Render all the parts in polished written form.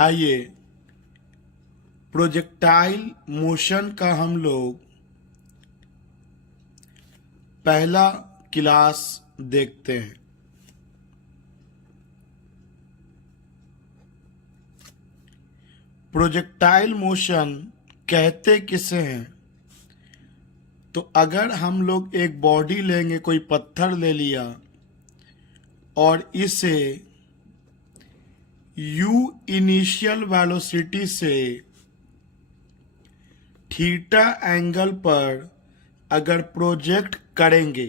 आइए projectile motion का हम लोग पहला क्लास देखते हैं। प्रोजेक्टाइल मोशन कहते किसे हैं? तो अगर हम लोग एक बॉडी लेंगे, कोई पत्थर ले लिया और इसे u इनिशियल वेलोसिटी से थीटा एंगल पर अगर प्रोजेक्ट करेंगे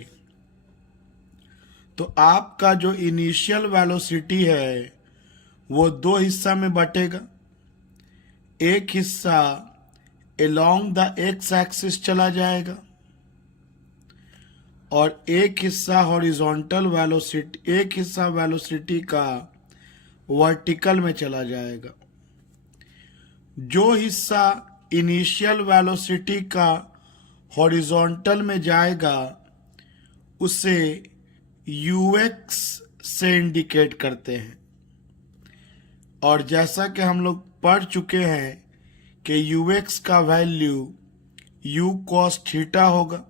तो आपका जो इनिशियल वेलोसिटी है वो दो हिस्सा में बटेगा। एक हिस्सा अलोंग द एक्स एक्सिस चला जाएगा और एक हिस्सा हॉरिजॉन्टल वेलोसिटी, एक हिस्सा वेलोसिटी का वर्टिकल में चला जाएगा। जो हिस्सा इनिशियल वेलोसिटी का हॉरिजॉन्टल में जाएगा उसे यूएक्स से इंडिकेट करते हैं। और जैसा कि हम लोग पढ़ चुके हैं कि यूएक्स का वैल्यू यू कॉस थीटा होगा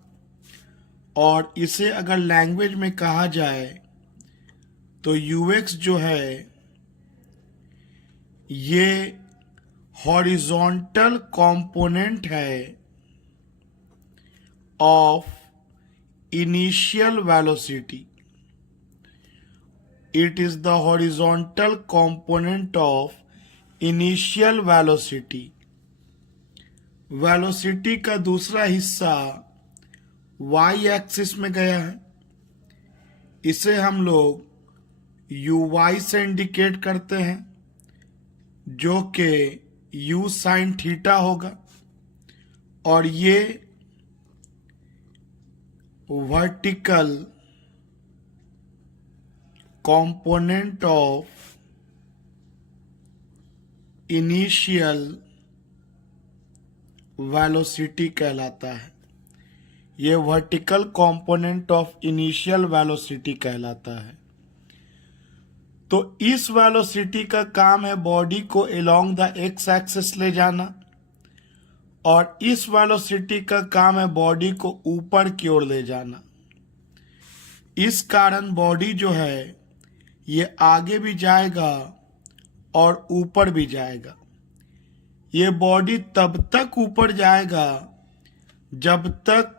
और इसे अगर लैंग्वेज में कहा जाए तो यूएक्स जो है ये हॉरिजॉन्टल कंपोनेंट है of initial velocity. It is the horizontal component of initial velocity. Velocity का दूसरा हिस्सा y एक्सिस में गया है, इसे हम लोग uy से इंडिकेट करते हैं जो कि u साइन थीटा होगा और ये vertical component of initial velocity कहलाता है। ये vertical component of initial velocity कहलाता है। तो इस वेलोसिटी का काम है बॉडी को अलोंग द एक्स एक्सिस ले जाना और इस वेलोसिटी का काम है बॉडी को ऊपर की ओर ले जाना। इस कारण बॉडी जो है ये आगे भी जाएगा और ऊपर भी जाएगा। ये बॉडी तब तक ऊपर जाएगा जब तक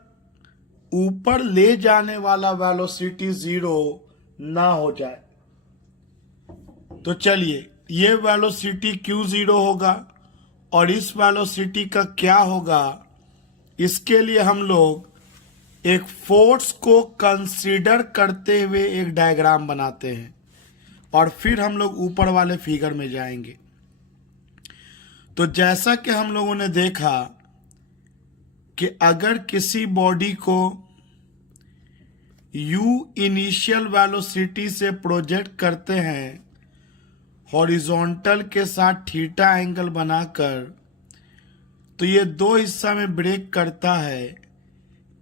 ऊपर ले जाने वाला वेलोसिटी जीरो ना हो जाए। तो चलिए, ये वेलोसिटी क्यों जीरो होगा और इस वेलोसिटी का क्या होगा, इसके लिए हम लोग एक फोर्स को कंसीडर करते हुए एक डायग्राम बनाते हैं और फिर हम लोग ऊपर वाले फिगर में जाएंगे। तो जैसा कि हम लोगों ने देखा कि अगर किसी बॉडी को u इनिशियल वेलोसिटी से प्रोजेक्ट करते हैं हॉरिजॉन्टल के साथ थीटा एंगल बनाकर, तो ये दो हिस्सा में ब्रेक करता है।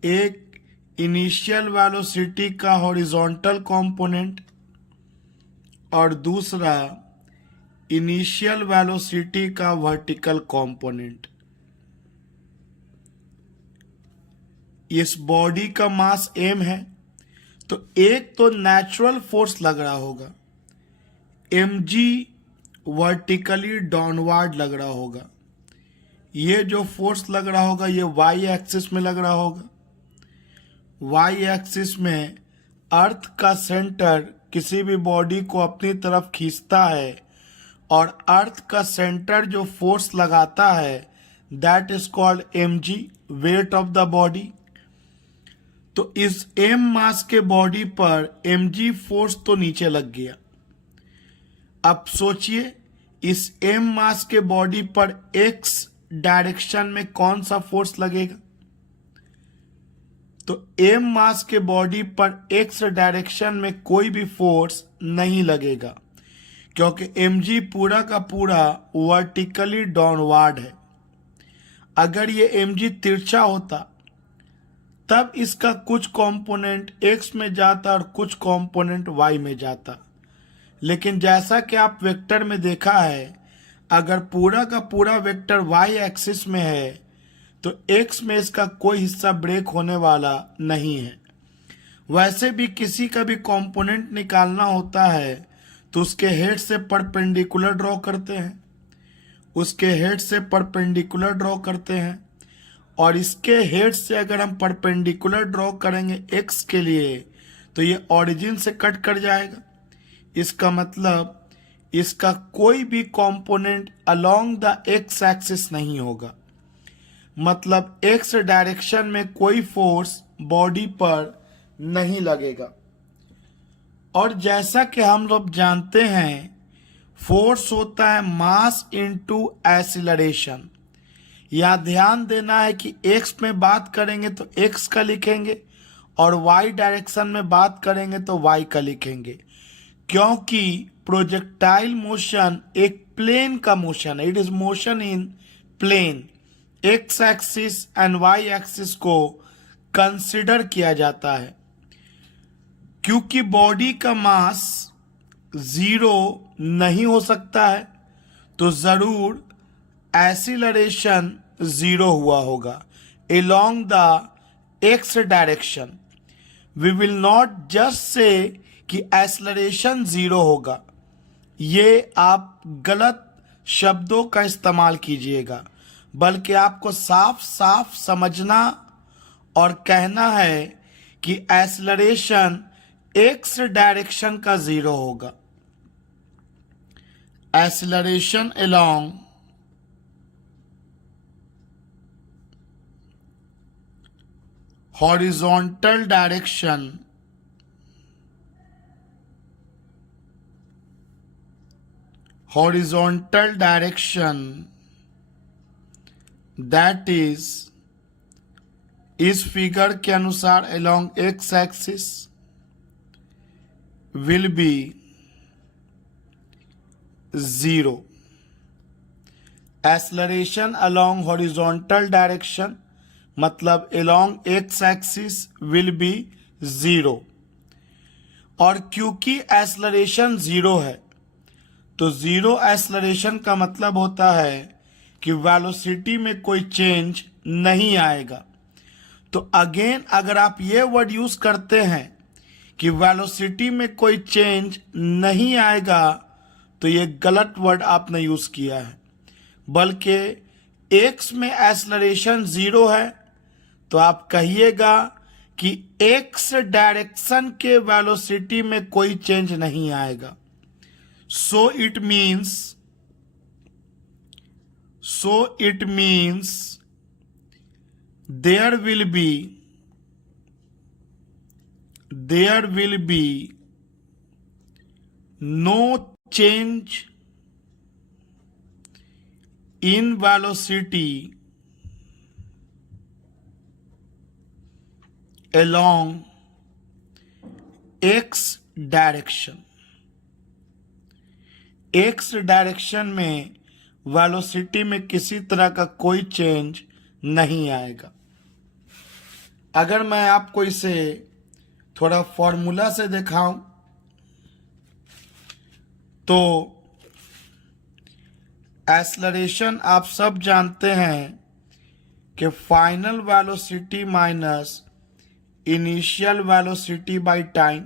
एक इनिशियल वेलोसिटी का हॉरिजॉन्टल कंपोनेंट और दूसरा इनिशियल वेलोसिटी का वर्टिकल कंपोनेंट। इस बॉडी का मास m है, तो एक तो नेचुरल फोर्स लग रहा होगा, mg वर्टिकली डाउनवर्ड लग रहा होगा। ये जो फोर्स लग रहा होगा ये y एक्सिस में लग रहा होगा। y एक्सिस में अर्थ का सेंटर किसी भी बॉडी को अपनी तरफ खींचता है और अर्थ का सेंटर जो फोर्स लगाता है that is called mg, weight of the body. तो इस m मास के बॉडी पर mg फोर्स तो नीचे लग गया। अब सोचिए इस m मास के बॉडी पर x डायरेक्शन में कौन सा फोर्स लगेगा? तो m मास के बॉडी पर x डायरेक्शन में कोई भी फोर्स नहीं लगेगा क्योंकि mg पूरा का पूरा वर्टिकली डाउनवर्ड है। अगर ये mg तिरछा होता तब इसका कुछ कंपोनेंट x में जाता और कुछ कंपोनेंट y में जाता। लेकिन जैसा कि आप वेक्टर में देखा है, अगर पूरा का पूरा वेक्टर वाई एक्सिस में है तो एक्स में इसका कोई हिस्सा ब्रेक होने वाला नहीं है। वैसे भी किसी का भी कंपोनेंट निकालना होता है तो उसके हेड से परपेंडिकुलर ड्रॉ करते हैं, उसके हेड से परपेंडिकुलर ड्रॉ करते हैं, और इसके हेड से अगर हम परपेंडिकुलर ड्रॉ करेंगे एक्स के लिए तो ये ओरिजिन से कट कर जाएगा। इसका मतलब इसका कोई भी component along the x axis नहीं होगा, मतलब एक्स डायरेक्शन में कोई फोर्स बॉडी पर नहीं लगेगा। और जैसा कि हम लोग जानते हैं फोर्स होता है मास इनटू एक्सीलरेशन। या ध्यान देना है कि एक्स में बात करेंगे तो एक्स का लिखेंगे और वाई डायरेक्शन में बात करेंगे तो वाई का लिखेंगे, क्योंकि प्रोजेक्टाइल मोशन एक प्लेन का मोशन है। It is motion in plane. X axis and Y axis को कंसिडर किया जाता है। क्योंकि बॉडी का मास 0 नहीं हो सकता है तो जरूर एक्सीलरेशन 0 हुआ होगा along the x डायरेक्शन। We will not just say कि एक्सीलरेशन 0 होगा, ये आप गलत शब्दों का इस्तेमाल कीजिएगा, बल्कि आपको साफ साफ समझना और कहना है कि एक्सीलरेशन एक्स डायरेक्शन का 0 होगा। Acceleration along horizontal direction that is इस फिगर के अनुसार along x axis will be 0। Acceleration along horizontal direction मतलब along x axis will be 0। और क्योंकि एक्सेलरेशन 0 है तो 0 एक्सेलरेशन का मतलब होता है कि वेलोसिटी में कोई चेंज नहीं आएगा। तो अगेन अगर आप ये वर्ड यूज करते हैं कि वेलोसिटी में कोई चेंज नहीं आएगा तो ये गलत वर्ड आपने यूज किया है, बल्कि एक्स में एक्सेलरेशन 0 है तो आप कहिएगा कि एक्स डायरेक्शन के वेलोसिटी में कोई चेंज नहीं आएगा। So it means there will be no change in velocity along x direction. x direction में वेलोसिटी में किसी तरह का कोई चेंज नहीं आएगा। अगर मैं आपको इसे थोड़ा फॉर्मूला से दिखाऊं तो एक्सेलरेशन आप सब जानते हैं कि final velocity minus initial velocity by time,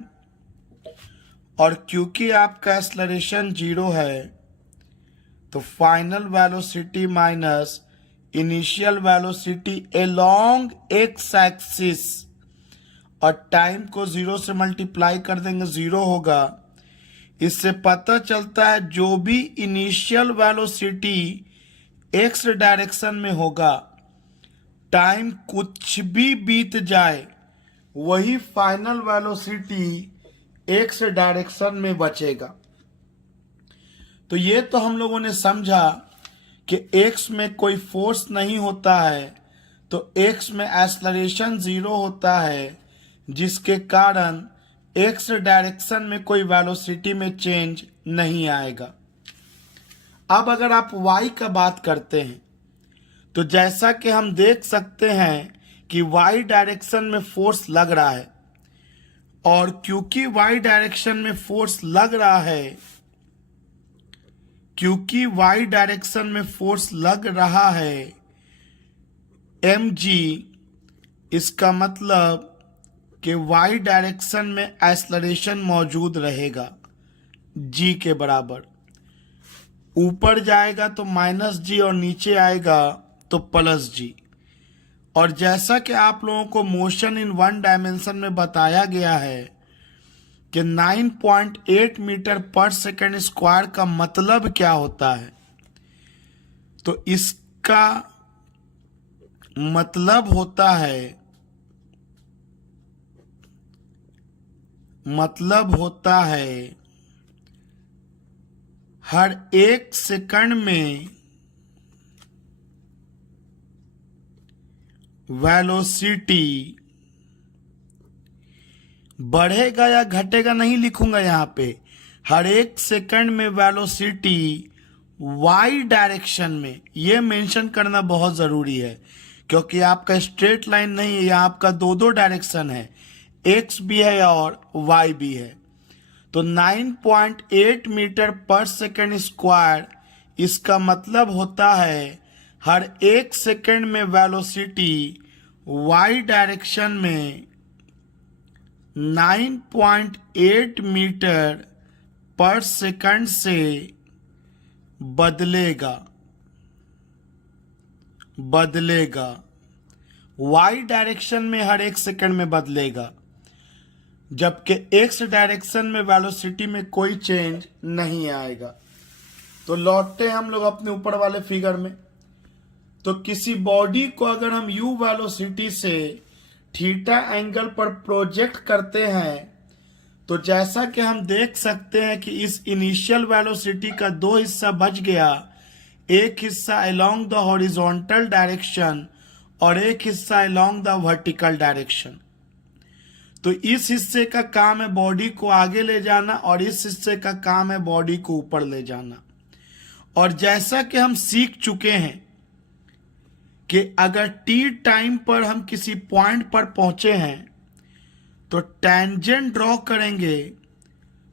और क्योंकि आपका एक्सेलरेशन 0 है तो final velocity minus initial velocity along x axis, और टाइम को 0 से मल्टीप्लाई कर देंगे 0 होगा। इससे पता चलता है जो भी इनिशियल वेलोसिटी एक्स डायरेक्शन में होगा, टाइम कुछ भी बीत जाए वही फाइनल वेलोसिटी एक्स डायरेक्शन में बचेगा। तो ये तो हम लोगों ने समझा कि x में कोई फोर्स नहीं होता है तो x में एक्सेलरेशन 0 होता है, जिसके कारण x डायरेक्शन में कोई वेलोसिटी में चेंज नहीं आएगा। अब अगर आप y का बात करते हैं तो जैसा कि हम देख सकते हैं कि y डायरेक्शन में फोर्स लग रहा है, और क्योंकि y डायरेक्शन में फोर्स लग रहा है क्योंकि y डायरेक्शन में फोर्स लग रहा है mg, इसका मतलब कि y डायरेक्शन में एक्सेलरेशन मौजूद रहेगा g के बराबर। ऊपर जाएगा तो -g और नीचे आएगा तो +g। और जैसा कि आप लोगों को मोशन इन वन डायमेंशन में बताया गया है कि 9.8 मीटर पर सेकंड स्क्वायर का मतलब क्या होता है, तो इसका मतलब होता है हर 1 सेकंड में वेलोसिटी बढ़ेगा या घटेगा नहीं लिखूंगा यहाँ पे। हर 1 सेकंड में वेलोसिटी y डायरेक्शन में, ये मेंशन करना बहुत ज़रूरी है क्योंकि आपका स्ट्रेट लाइन नहीं है, यहाँ आपका दो डायरेक्शन है, x भी है और y भी है। तो 9.8 मीटर पर सेकंड स्क्वायर, इसका मतलब होता है हर 1 सेकंड में वेलोसिटी y डायरेक्शन में 9.8 मीटर पर सेकंड से बदलेगा y डायरेक्शन में हर 1 सेकंड में बदलेगा, जबकि x डायरेक्शन में वेलोसिटी में कोई चेंज नहीं आएगा। तो लौटते हैं हम लोग अपने ऊपर वाले फिगर में। तो किसी बॉडी को अगर हम u वेलोसिटी से थीटा एंगल पर प्रोजेक्ट करते हैं तो जैसा कि हम देख सकते हैं कि इस इनिशियल वेलोसिटी का 2 हिस्सा बच गया, एक हिस्सा अलोंग द हॉरिजॉन्टल डायरेक्शन और एक हिस्सा अलोंग द वर्टिकल डायरेक्शन। तो इस हिस्से का काम है बॉडी को आगे ले जाना और इस हिस्से का काम है बॉडी को ऊपर ले जाना। और जैसा कि हम सीख चुके हैं कि अगर t टाइम पर हम किसी पॉइंट पर पहुंचे हैं तो टेंजेंट ड्रॉ करेंगे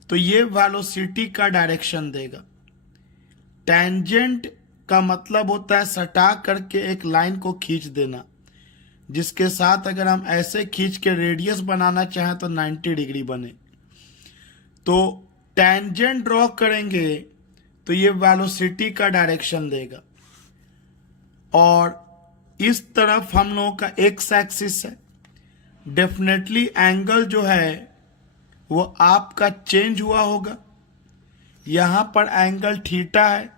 तो ये वेलोसिटी का डायरेक्शन देगा। टेंजेंट का मतलब होता है सटा करके एक लाइन को खींच देना, जिसके साथ अगर हम ऐसे खींच के रेडियस बनाना चाहें तो 90 डिग्री बने। तो टेंजेंट ड्रॉ करेंगे तो ये वेलोसिटी का डायरेक्शन देगा। और इस तरफ हम लोगों का एक्स एक्सिस है, डेफिनेटली एंगल जो है वो आपका चेंज हुआ होगा। यहाँ पर एंगल थीटा है,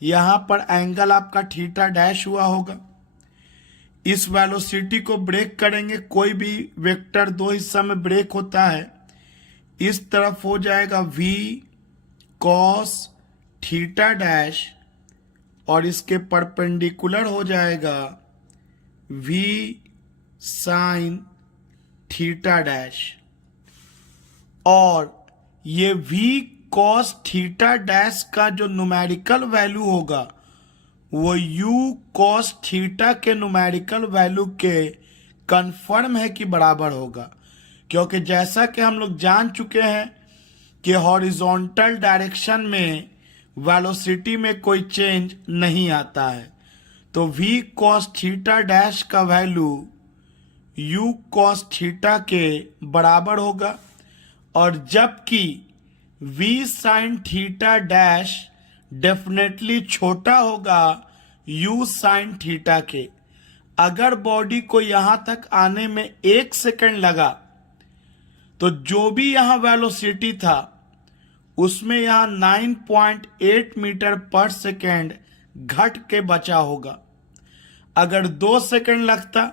यहाँ पर एंगल आपका थीटा डैश हुआ होगा। इस वेलोसिटी को ब्रेक करेंगे, कोई भी वेक्टर 2 हिस्सा में ब्रेक होता है। इस तरफ हो जाएगा v cos थीटा डैश और इसके परपेंडिकुलर हो जाएगा v sin थीटा डैश। और ये v cos थीटा डैश का जो न्यूमेरिकल वैल्यू होगा वो u cos थीटा के न्यूमेरिकल वैल्यू के कंफर्म है कि बराबर होगा, क्योंकि जैसा कि हम लोग जान चुके हैं कि हॉरिजॉन्टल डायरेक्शन में वेलोसिटी में कोई चेंज नहीं आता है। तो v cos थीटा डैश का वैल्यू u cos थीटा के बराबर होगा, और जबकि v sin theta dash definitely छोटा होगा u sin थीटा के। अगर बॉडी को यहां तक आने में 1 सेकंड लगा तो जो भी यहां वेलोसिटी था उसमें यहां 9.8 मीटर पर सेकेंड घट के बचा होगा। अगर 2 सेकंड लगता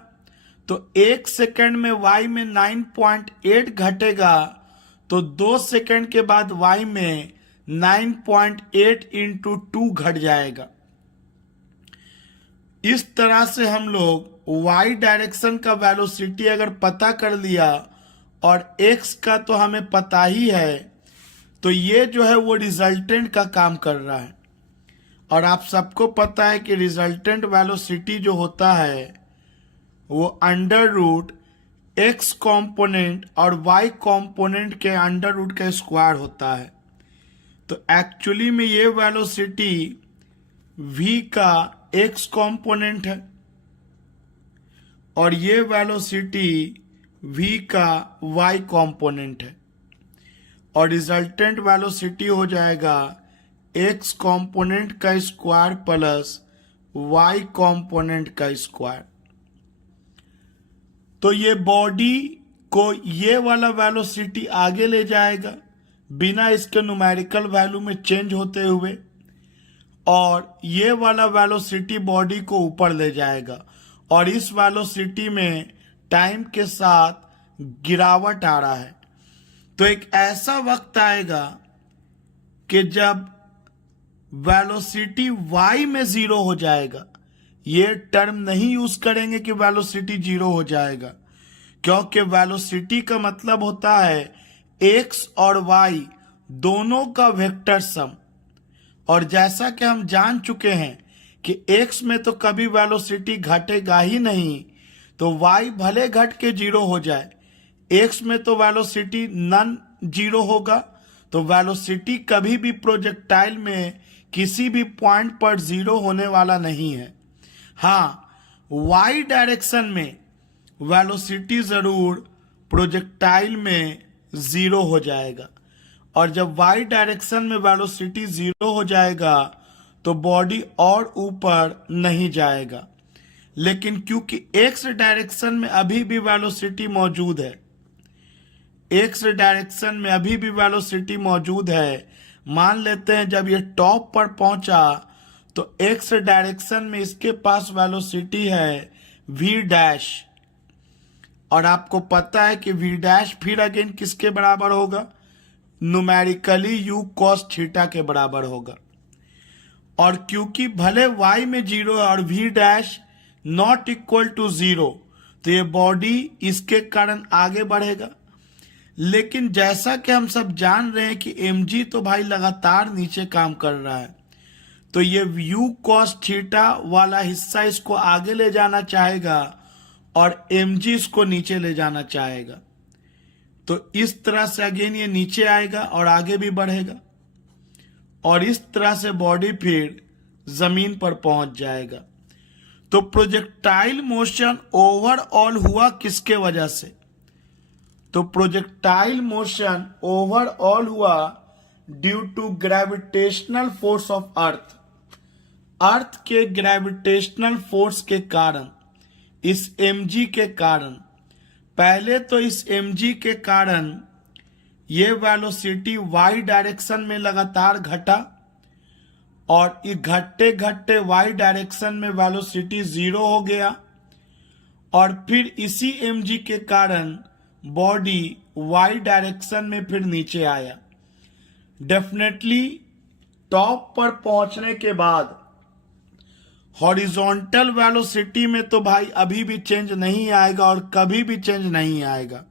तो 1 सेकंड में y में 9.8 घटेगा, तो 2 सेकंड के बाद y में 9.8 इंटू 2 घट जाएगा। इस तरह से हम लोग y डायरेक्शन का वेलोसिटी अगर पता कर लिया और x का तो हमें पता ही है, तो ये जो है वो रिजल्टेंट का काम कर रहा है। और आप सबको पता है कि रिजल्टेंट वेलोसिटी जो होता है वो अंडर रूट x कॉम्पोनेंट और y कॉम्पोनेंट के अंडर रूट का स्क्वायर होता है। तो एक्चुअली में ये वेलोसिटी v का x कंपोनेंट है और ये वेलोसिटी v का y कंपोनेंट है और रिजल्टेंट वेलोसिटी हो जाएगा x कंपोनेंट का स्क्वायर प्लस y कंपोनेंट का स्क्वायर। तो ये बॉडी को ये वाला वेलोसिटी आगे ले जाएगा बिना इसके न्यूमेरिकल वैल्यू में चेंज होते हुए और ये वाला वेलोसिटी बॉडी को ऊपर ले जाएगा और इस वेलोसिटी में टाइम के साथ गिरावट आ रहा है। तो एक ऐसा वक्त आएगा कि जब वेलोसिटी y में जीरो हो जाएगा। ये टर्म नहीं यूज करेंगे कि वेलोसिटी जीरो हो जाएगा, क्योंकि वेलोसिटी का मतलब होता है x और y दोनों का वेक्टर सम। और जैसा कि हम जान चुके हैं कि x में तो कभी वेलोसिटी घटेगा ही नहीं, तो y भले घट के जीरो हो जाए, x में तो वेलोसिटी नन जीरो होगा। तो वेलोसिटी कभी भी प्रोजेक्टाइल में किसी भी पॉइंट पर जीरो होने वाला नहीं है। हाँ, y डायरेक्शन में वेलोसिटी जरूर प्रोजेक्टाइल में जीरो हो जाएगा और जब y डायरेक्शन में वेलोसिटी जीरो हो जाएगा तो बॉडी और ऊपर नहीं जाएगा। लेकिन क्योंकि x डायरेक्शन में अभी भी वेलोसिटी मौजूद है, x डायरेक्शन में अभी भी वेलोसिटी मौजूद है, मान लेते हैं जब ये टॉप पर पहुंचा तो x डायरेक्शन में इसके पास वेलोसिटी है v डैश और आपको पता है कि v डैश फिर अगेन किसके बराबर होगा, न्यूमेरिकली u cos थीटा के बराबर होगा। और क्योंकि भले y में जीरो है और v dash not equal to zero, तो ये बॉडी इसके कारण आगे बढ़ेगा। लेकिन जैसा कि हम सब जान रहे हैं कि mg तो भाई लगातार नीचे काम कर रहा है, तो ये u cos थीटा वाला हिस्सा इसको आगे ले जाना चाहेगा और mg इसको नीचे ले जाना चाहेगा। तो इस तरह से अगेन ये नीचे आएगा और आगे भी बढ़ेगा और इस तरह से बॉडी फिर जमीन पर पहुंच जाएगा। तो प्रोजेक्टाइल मोशन ओवरऑल हुआ किसके वजह से? तो प्रोजेक्टाइल मोशन ओवरऑल हुआ due to gravitational force of earth. Earth के ग्रेविटेशनल फोर्स के कारण, इस mg के कारण, पहले तो इस mg के कारण ये वेलोसिटी y डायरेक्शन में लगातार घटा और ये घटते घटते y डायरेक्शन में वेलोसिटी जीरो हो गया और फिर इसी mg के कारण बॉडी y डायरेक्शन में फिर नीचे आया। डेफिनेटली टॉप पर पहुंचने के बाद हॉरिजॉन्टल वेलोसिटी में तो भाई अभी भी चेंज नहीं आएगा और कभी भी चेंज नहीं आएगा,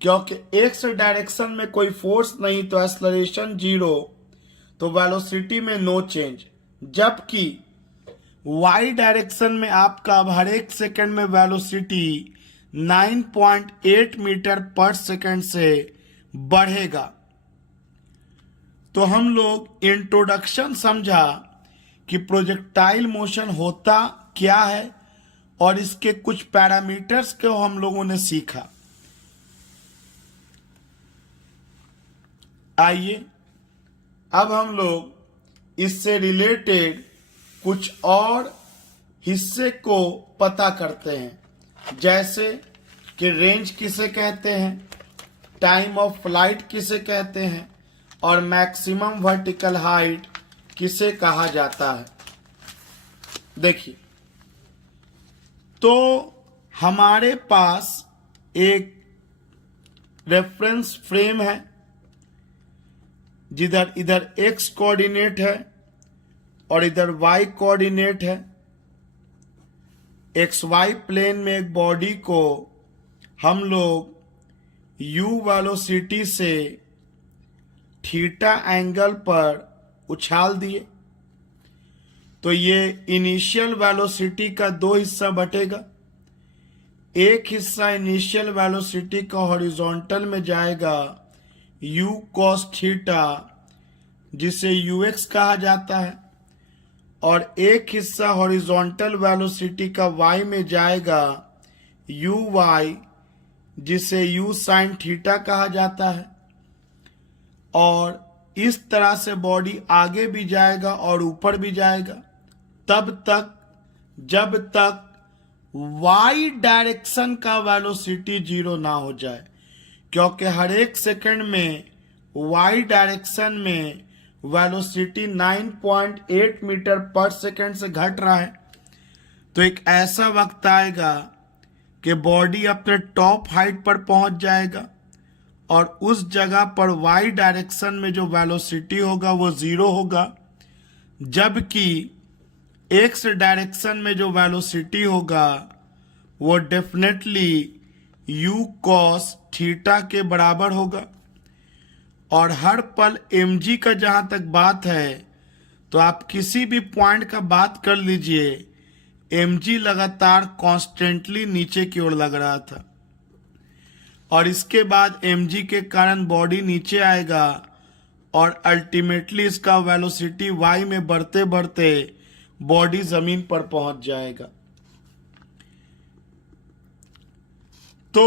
क्योंकि x डायरेक्शन में कोई फोर्स नहीं तो एक्सेलरेशन जीरो, तो वेलोसिटी में नो चेंज। जबकि y डायरेक्शन में आपका अब हर एक सेकंड में वेलोसिटी 9.8 मीटर पर सेकंड से बढ़ेगा। तो हम लोग इंट्रोडक्शन समझा कि प्रोजेक्टाइल मोशन होता क्या है और इसके कुछ पैरामीटर्स को हम लोगों ने सीखा। आइए अब हम लोग इससे रिलेटेड कुछ और हिस्से को पता करते हैं, जैसे कि रेंज किसे कहते हैं, टाइम ऑफ फ्लाइट किसे कहते हैं और मैक्सिमम वर्टिकल हाइट किसे कहा जाता है। देखिए, तो हमारे पास एक रेफरेंस फ्रेम है जिधर इधर x कोऑर्डिनेट है और इधर y कोऑर्डिनेट है। XY प्लेन में एक बॉडी को हम लोग u वेलोसिटी से थीटा एंगल पर उछाल दिए, तो ये इनिशियल वेलोसिटी का दो हिस्सा बटेगा। एक हिस्सा इनिशियल वेलोसिटी का हॉरिजॉन्टल में जाएगा u cos थीटा जिसे यूएक्स कहा जाता है, और एक हिस्सा हॉरिजॉन्टल वेलोसिटी का वाई में जाएगा यू वाई, जिसे यू साइन थीटा कहा जाता है। और इस तरह से बॉडी आगे भी जाएगा और ऊपर भी जाएगा तब तक जब तक वाई डायरेक्शन का वेलोसिटी 0 ना हो जाए, क्योंकि हर एक सेकंड में वाई डायरेक्शन में वेलोसिटी 9.8 मीटर पर सेकंड से घट रहा है। तो एक ऐसा वक्त आएगा कि बॉडी अपने टॉप हाइट पर पहुंच जाएगा और उस जगह पर वाई डायरेक्शन में जो वेलोसिटी होगा वो 0 होगा, जबकि एक्स डायरेक्शन में जो वेलोसिटी होगा वो डेफिनेटली यू कॉस थीटा के बराबर होगा। और हर पल mg का जहां तक बात है तो आप किसी भी पॉइंट का बात कर लीजिए, mg लगातार कॉन्स्टेंटली नीचे की ओर लग रहा था और इसके बाद mg के कारण बॉडी नीचे आएगा और अल्टीमेटली इसका वेलोसिटी y में बढ़ते बढ़ते बॉडी जमीन पर पहुंच जाएगा। तो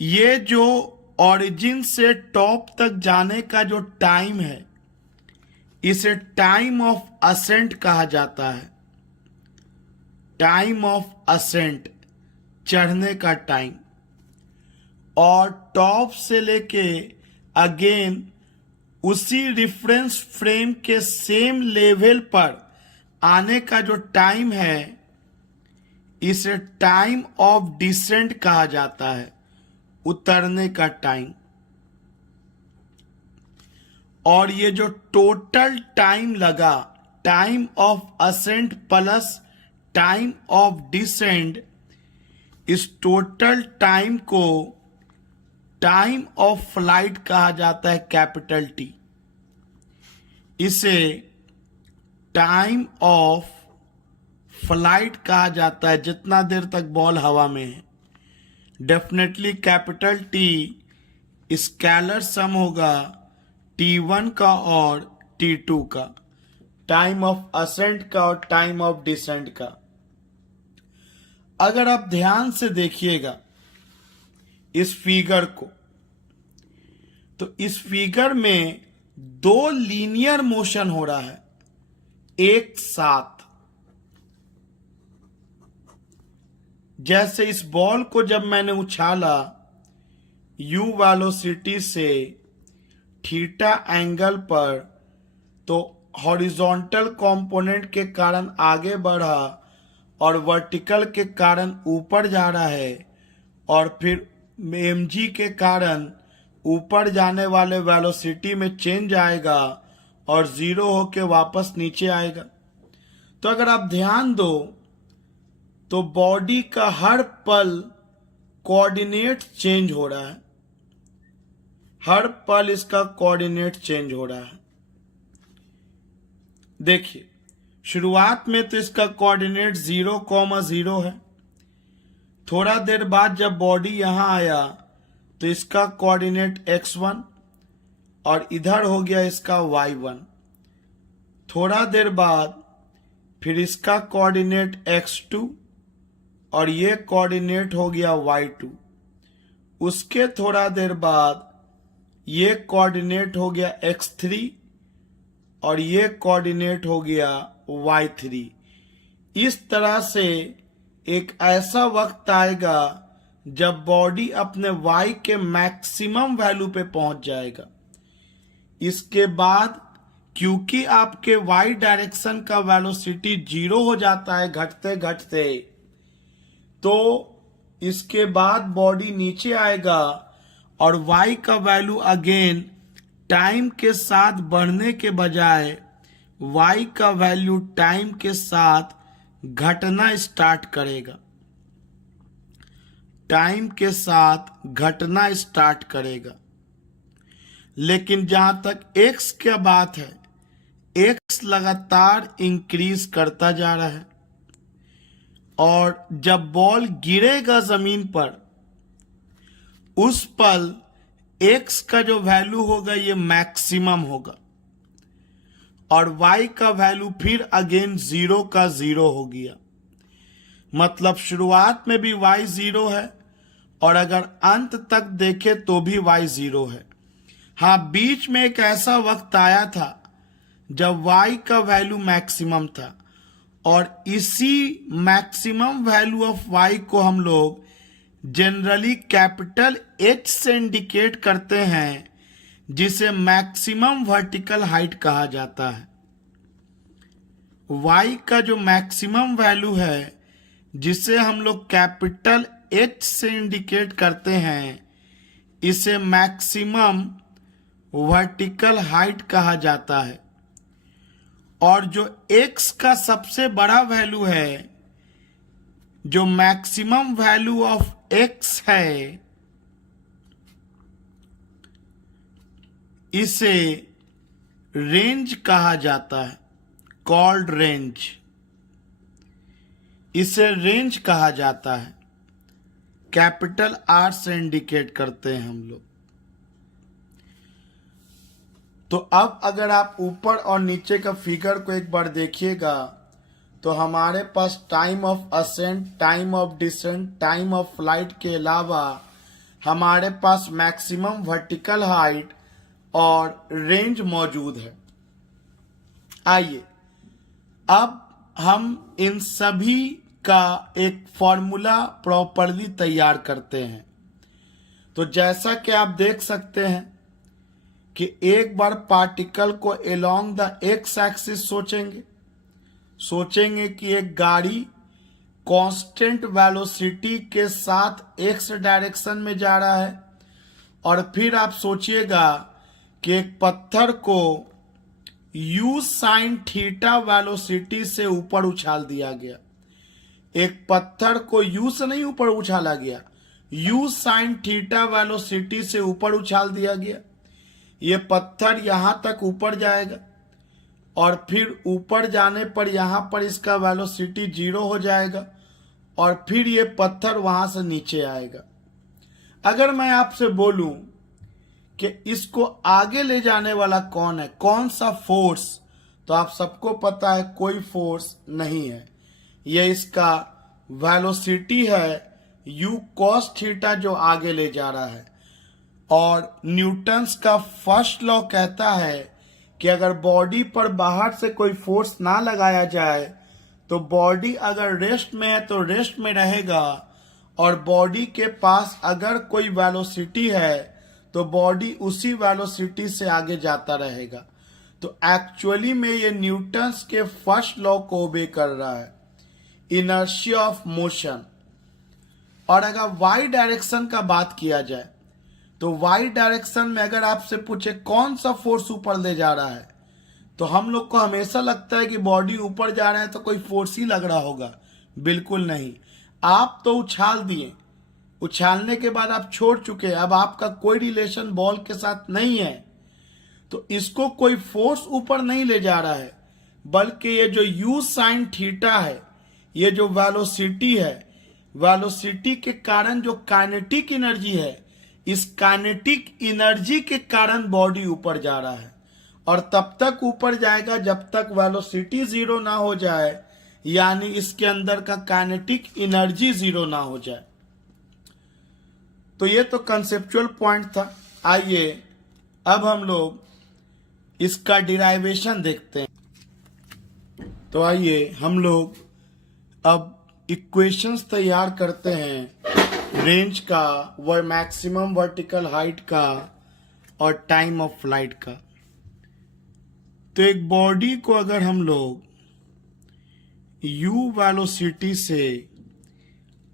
ये जो ओरिजिन से टॉप तक जाने का जो टाइम है, इसे टाइम ऑफ असेंट कहा जाता है। टाइम ऑफ असेंट, चढ़ने का टाइम। और टॉप से लेके अगेन उसी रिफरेंस फ्रेम के सेम लेवल पर आने का जो टाइम है, इसे टाइम ऑफ डिसेंट कहा जाता है, उतरने का टाइम। और ये जो टोटल टाइम लगा, time of ascent plus time of descent, इस टोटल टाइम को टाइम ऑफ फ्लाइट कहा जाता है, कैपिटल टी। इसे टाइम ऑफ फ्लाइट कहा जाता है, जितना देर तक बॉल हवा में है। डेफिनेटली कैपिटल टी स्केलर सम होगा t1 का और t2 का, टाइम ऑफ असेंट का और टाइम ऑफ डिसेंट का। अगर आप ध्यान से देखिएगा इस फिगर को, तो इस फिगर में दो लीनियर मोशन हो रहा है एक साथ। जैसे इस बॉल को जब मैंने उछाला u वेलोसिटी से थीटा एंगल पर, तो हॉरिजॉन्टल कंपोनेंट के कारण आगे बढ़ा और वर्टिकल के कारण ऊपर जा रहा है, और फिर mg के कारण ऊपर जाने वाले वेलोसिटी में चेंज आएगा और 0 होके वापस नीचे आएगा। तो अगर आप ध्यान दो तो बॉडी का हर पल कोऑर्डिनेट चेंज हो रहा है, हर पल इसका कोऑर्डिनेट चेंज हो रहा है। देखिए शुरुआत में तो इसका कोऑर्डिनेट 0,0 है। थोड़ा देर बाद जब बॉडी यहां आया तो इसका कोऑर्डिनेट x1 और इधर हो गया इसका y1। थोड़ा देर बाद फिर इसका कोऑर्डिनेट x2 और ये कोऑर्डिनेट हो गया y2। उसके थोड़ा देर बाद ये कोऑर्डिनेट हो गया x3 और ये कोऑर्डिनेट हो गया y3। इस तरह से एक ऐसा वक्त आएगा जब बॉडी अपने y के मैक्सिमम वैल्यू पे पहुंच जाएगा। इसके बाद क्योंकि आपके y डायरेक्शन का वेलोसिटी 0 हो जाता है घटते घटते, तो इसके बाद बॉडी नीचे आएगा और y का वैल्यू अगेन टाइम के साथ बढ़ने के बजाय y का वैल्यू टाइम के साथ घटना स्टार्ट करेगा, टाइम के साथ घटना स्टार्ट करेगा। लेकिन जहां तक x की बात है, x लगातार इंक्रीज करता जा रहा है और जब बॉल गिरेगा जमीन पर, उस पल x का जो वैल्यू होगा ये मैक्सिमम होगा। और y का वैल्यू फिर अगेन 0 का 0 हो गया। मतलब शुरुआत में भी y 0 है और अगर अंत तक देखे तो भी y 0 है। हाँ, बीच में एक ऐसा वक्त आया था जब y का वैल्यू मैक्सिमम था और इसी मैक्सिमम वैल्यू ऑफ y को हम लोग जनरली कैपिटल H से इंडिकेट करते हैं, जिसे मैक्सिमम वर्टिकल हाइट कहा जाता है। y का जो मैक्सिमम वैल्यू है जिसे हम लोग कैपिटल H से इंडिकेट करते हैं, इसे मैक्सिमम वर्टिकल हाइट कहा जाता है। और जो x का सबसे बड़ा वैल्यू है, जो मैक्सिमम वैल्यू ऑफ x है, इसे रेंज कहा जाता है, कॉल्ड रेंज। इसे रेंज कहा जाता है, कैपिटल R से इंडिकेट करते हैं हम लोग। तो अब अगर आप ऊपर और नीचे का फिगर को एक बार देखिएगा तो हमारे पास time of ascent, time of descent, time of flight के अलावा हमारे पास मैक्सिमम वर्टिकल हाइट और रेंज मौजूद है। आइए अब हम इन सभी का एक फॉर्मूला प्रॉपरली तैयार करते हैं। तो जैसा कि आप देख सकते हैं कि एक बार पार्टिकल को अलोंग द एक्स एक्सिस सोचेंगे कि एक गाड़ी कांस्टेंट वेलोसिटी के साथ एक्स डायरेक्शन में जा रहा है, और फिर आप सोचिएगा कि एक पत्थर को u साइन थीटा वेलोसिटी से ऊपर उछाल दिया गया। एक पत्थर को u से नहीं ऊपर उछाला गया, u साइन थीटा वेलोसिटी से ऊपर उछाल दिया गया। ये पत्थर यहां तक ऊपर जाएगा और फिर ऊपर जाने पर यहां पर इसका वेलोसिटी 0 हो जाएगा और फिर ये पत्थर वहां से नीचे आएगा। अगर मैं आपसे बोलूं कि इसको आगे ले जाने वाला कौन है, कौन सा फोर्स, तो आप सबको पता है कोई फोर्स नहीं है, ये इसका वेलोसिटी है u cos थीटा जो आगे ले जा रहा है। और न्यूटन्स का फर्स्ट लॉ कहता है कि अगर बॉडी पर बाहर से कोई फोर्स ना लगाया जाए तो बॉडी अगर रेस्ट में है तो रेस्ट में रहेगा, और बॉडी के पास अगर कोई वेलोसिटी है तो बॉडी उसी वेलोसिटी से आगे जाता रहेगा। तो एक्चुअली में ये न्यूटन्स के फर्स्ट लॉ को ओबे कर रहा है, इनर्शिया ऑफ मोशन। और अगर वाई डायरेक्शन का बात किया जाए तो वाई डायरेक्शन में अगर आपसे पूछे कौन सा फोर्स ऊपर ले जा रहा है, तो हम लोग को हमेशा लगता है कि बॉडी ऊपर जा रहा है तो कोई फोर्स ही लग रहा होगा। बिल्कुल नहीं, आप तो उछाल दिए, उछालने के बाद आप छोड़ चुके, अब आपका कोई रिलेशन बॉल के साथ नहीं है, तो इसको कोई फोर्स ऊपर नहीं ले जा रहा है, बल्कि ये जो u साइन थीटा है, ये जो वेलोसिटी है, वेलोसिटी के कारण जो काइनेटिक एनर्जी है, इस काइनेटिक एनर्जी के कारण बॉडी ऊपर जा रहा है, और तब तक ऊपर जाएगा जब तक वेलोसिटी 0 ना हो जाए, यानी इसके अंदर का काइनेटिक एनर्जी 0 ना हो जाए। तो ये तो कंसेप्चुअल पॉइंट था। आइए अब हम लोग इसका डिराइवेशन देखते हैं। तो आइए हम लोग अब इक्वेशंस तैयार करते हैं रेंज का, व मैक्सिमम वर्टिकल हाइट का और टाइम ऑफ फ्लाइट का। तो एक बॉडी को अगर हम लोग u वेलोसिटी से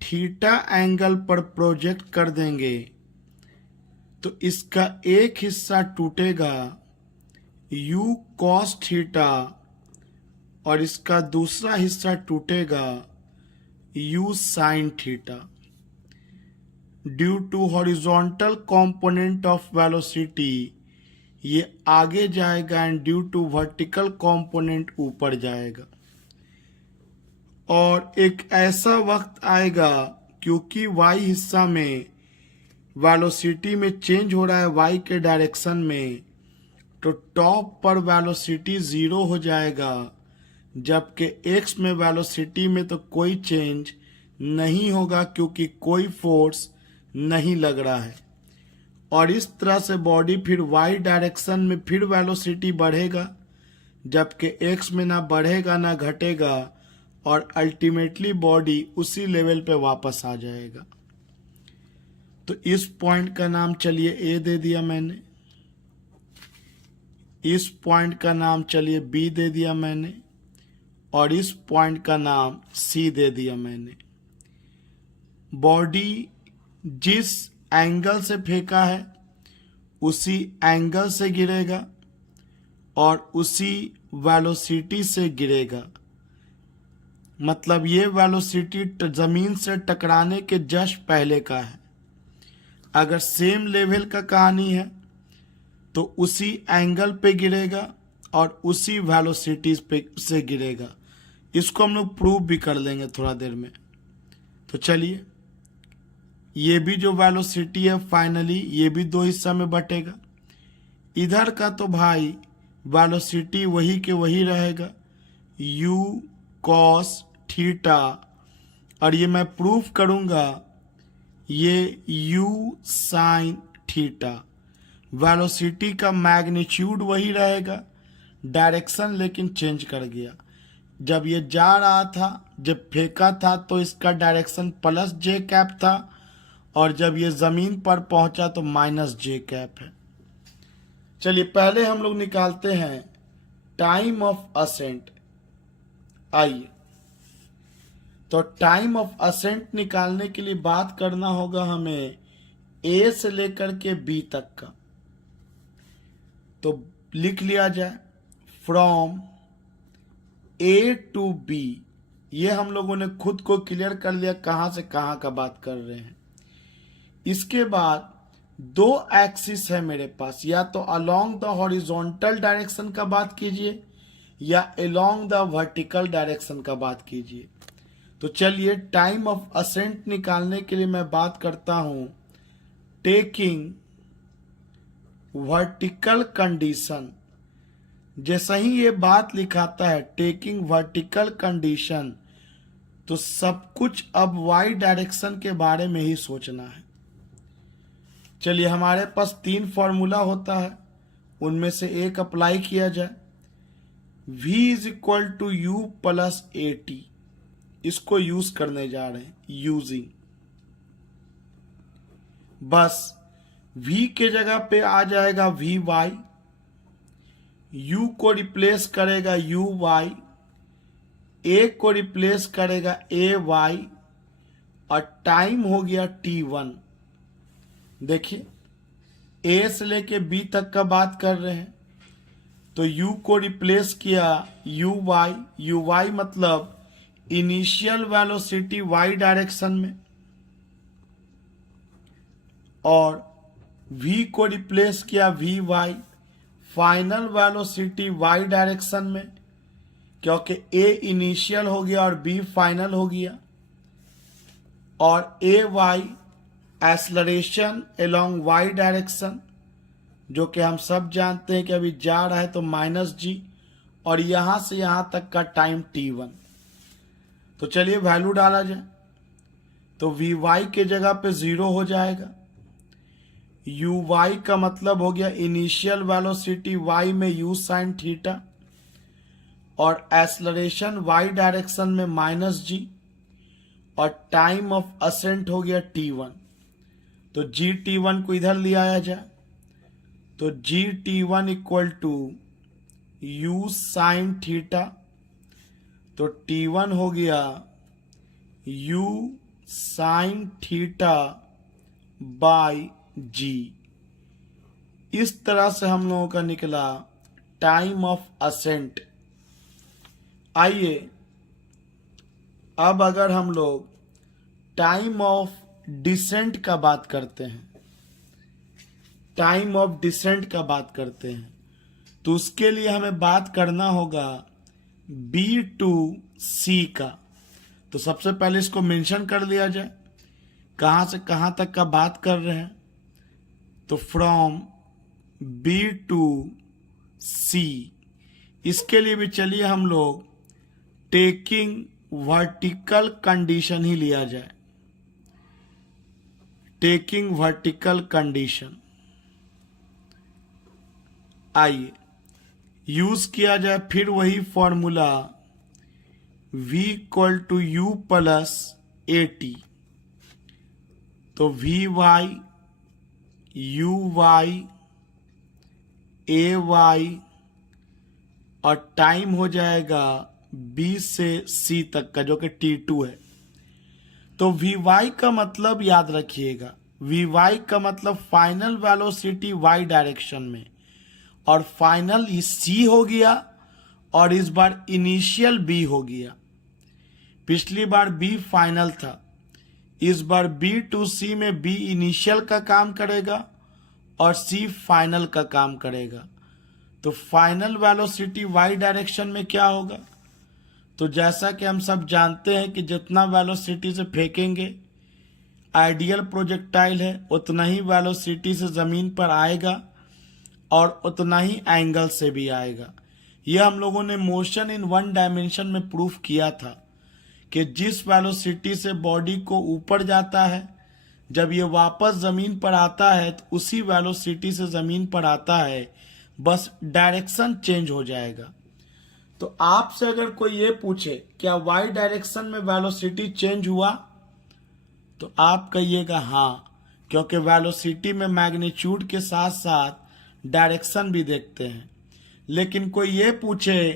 थीटा एंगल पर प्रोजेक्ट कर देंगे तो इसका एक हिस्सा टूटेगा u cos थीटा और इसका दूसरा हिस्सा टूटेगा u sin थीटा। Due to horizontal component of velocity ये आगे जाएगा and due to vertical component ऊपर जाएगा। और एक ऐसा वक्त आएगा क्योंकि y हिस्सा में वेलोसिटी में चेंज हो रहा है y के डायरेक्शन में, तो टॉप पर वेलोसिटी 0 हो जाएगा, जबकि एक्स में वेलोसिटी में तो कोई चेंज नहीं होगा क्योंकि कोई फोर्स नहीं लग रहा है। और इस तरह से बॉडी फिर वाई डायरेक्शन में फिर वेलोसिटी बढ़ेगा, जबकि एक्स में ना बढ़ेगा ना घटेगा, और अल्टीमेटली बॉडी उसी लेवल पे वापस आ जाएगा। तो इस पॉइंट का नाम चलिए ए दे दिया मैंने, इस पॉइंट का नाम चलिए बी दे दिया मैंने, और इस पॉइंट का नाम सी दे दिया मैंने। बॉडी जिस एंगल से फेंका है उसी एंगल से गिरेगा और उसी वेलोसिटी से गिरेगा। मतलब ये वेलोसिटी जमीन से टकराने के जस्ट पहले का है। अगर सेम लेवल का कहानी है तो उसी एंगल पे गिरेगा और उसी वेलोसिटी पे से गिरेगा। इसको हम लोग प्रूव भी कर लेंगे थोड़ा देर में। तो चलिए, ये भी जो वेलोसिटी है फाइनली ये भी दो हिस्सा में बटेगा। इधर का तो भाई वेलोसिटी वही के वही रहेगा, u cos थीटा, और ये मैं प्रूफ करूंगा ये u sin थीटा। वेलोसिटी का मैग्नीट्यूड वही रहेगा, डायरेक्शन लेकिन चेंज कर गया। जब ये जा रहा था, जब फेंका था तो इसका डायरेक्शन प्लस जे कैप था, और जब ये जमीन पर पहुंचा तो माइनस जे कैप है। चलिए पहले हम लोग निकालते हैं टाइम ऑफ असेंट। आइए, तो टाइम ऑफ असेंट निकालने के लिए बात करना होगा हमें ए से लेकर के बी तक का। तो लिख लिया जाए फ्रॉम ए टू बी। ये हम लोगों ने खुद को क्लियर कर लिया कहां से कहां का बात कर रहे हैं। इसके बाद दो एक्सिस है मेरे पास, या तो अलोंग द हॉरिजॉन्टल डायरेक्शन का बात कीजिए या अलोंग द वर्टिकल डायरेक्शन का बात कीजिए। तो चलिए टाइम ऑफ असेंट निकालने के लिए मैं बात करता हूं टेकिंग वर्टिकल कंडीशन। जैसा ही ये बात लिखाता है टेकिंग वर्टिकल कंडीशन, तो सब कुछ अब वाई डायरेक्शन के बारे में ही सोचना है। चलिए, हमारे पास 3 फॉर्मूला होता है, उनमें से एक अप्लाई किया जाए। v is equal to you plus A t, इसको यूज करने जा रहे हैं, यूजिंग। बस v के जगह पे आ जाएगा वी वाई, u को रिप्लेस करेगा यू वाई, a को रिप्लेस करेगा ए वाई, और टाइम हो गया t1। देखिए a से लेके b तक का बात कर रहे हैं, तो u को रिप्लेस किया यू वाई मतलब इनिशियल वेलोसिटी y डायरेक्शन में, और v को रिप्लेस किया v y final velocity y direction में, क्योंकि a इनिशियल हो गया और b फाइनल हो गया, और A Y acceleration along y direction, जो कि हम सब जानते हैं कि अभी जा रहा है तो माइनस जी, और यहां से यहां तक का टाइम t1। तो चलिए वैल्यू डाला जाए, तो वी वाई के जगह पे 0 हो जाएगा, यू वाई का मतलब हो गया इनिशियल वेलोसिटी y में u साइन थीटा, और एक्सलरेशन y डायरेक्शन में माइनस जी, और टाइम ऑफ असेंट हो गया t1। तो जी t1 को इधर ले आया जाए, तो g t1 equal to you sine theta, तो t1 हो गया u sine theta by g. इस तरह से हम लोगों का निकला टाइम ऑफ असेंट। आइए अब अगर हम लोग टाइम ऑफ डिसेंट का बात करते हैं, टाइम ऑफ डिसेंट का बात करते हैं, तो उसके लिए हमें बात करना होगा B टू C का। तो सबसे पहले इसको मेंशन कर लिया जाए कहां से कहां तक का बात कर रहे हैं। तो फ्रॉम B टू सी। इसके लिए भी चलिए हम लोग टेकिंग वर्टिकल कंडीशन ही लिया जाए, टेकिंग वर्टिकल कंडीशन। आइए यूज किया जाए फिर वही formula v equal to you plus A T. तो V Y U Y A Y और टाइम हो जाएगा b से c तक का जो कि t2 है। तो वी वाई का मतलब याद रखिएगा, वी वाई का मतलब फाइनल वेलोसिटी y डायरेक्शन में, और फाइनल c हो गया और इस बार इनिशियल b हो गया। पिछली बार b फाइनल था, इस बार b टू c में b इनिशियल का काम करेगा और c फाइनल का काम करेगा। तो फाइनल वेलोसिटी y डायरेक्शन में क्या होगा? तो जैसा कि हम सब जानते हैं कि जितना वेलोसिटी से फेंकेंगे आइडियल प्रोजेक्टाइल है उतना ही वेलोसिटी से ज़मीन पर आएगा और उतना ही एंगल से भी आएगा। यह हम लोगों ने मोशन इन वन डायमेंशन में प्रूफ किया था कि जिस वेलोसिटी से बॉडी को ऊपर जाता है, जब ये वापस ज़मीन पर आता है तो उसी वेलोसिटी से ज़मीन पर आता है, बस डायरेक्शन चेंज हो जाएगा। तो आपसे अगर कोई ये पूछे क्या वाई डायरेक्शन में वेलोसिटी चेंज हुआ, तो आप कहिएगा हाँ, क्योंकि वेलोसिटी में मैग्नीट्यूड के साथ साथ डायरेक्शन भी देखते हैं। लेकिन कोई ये पूछे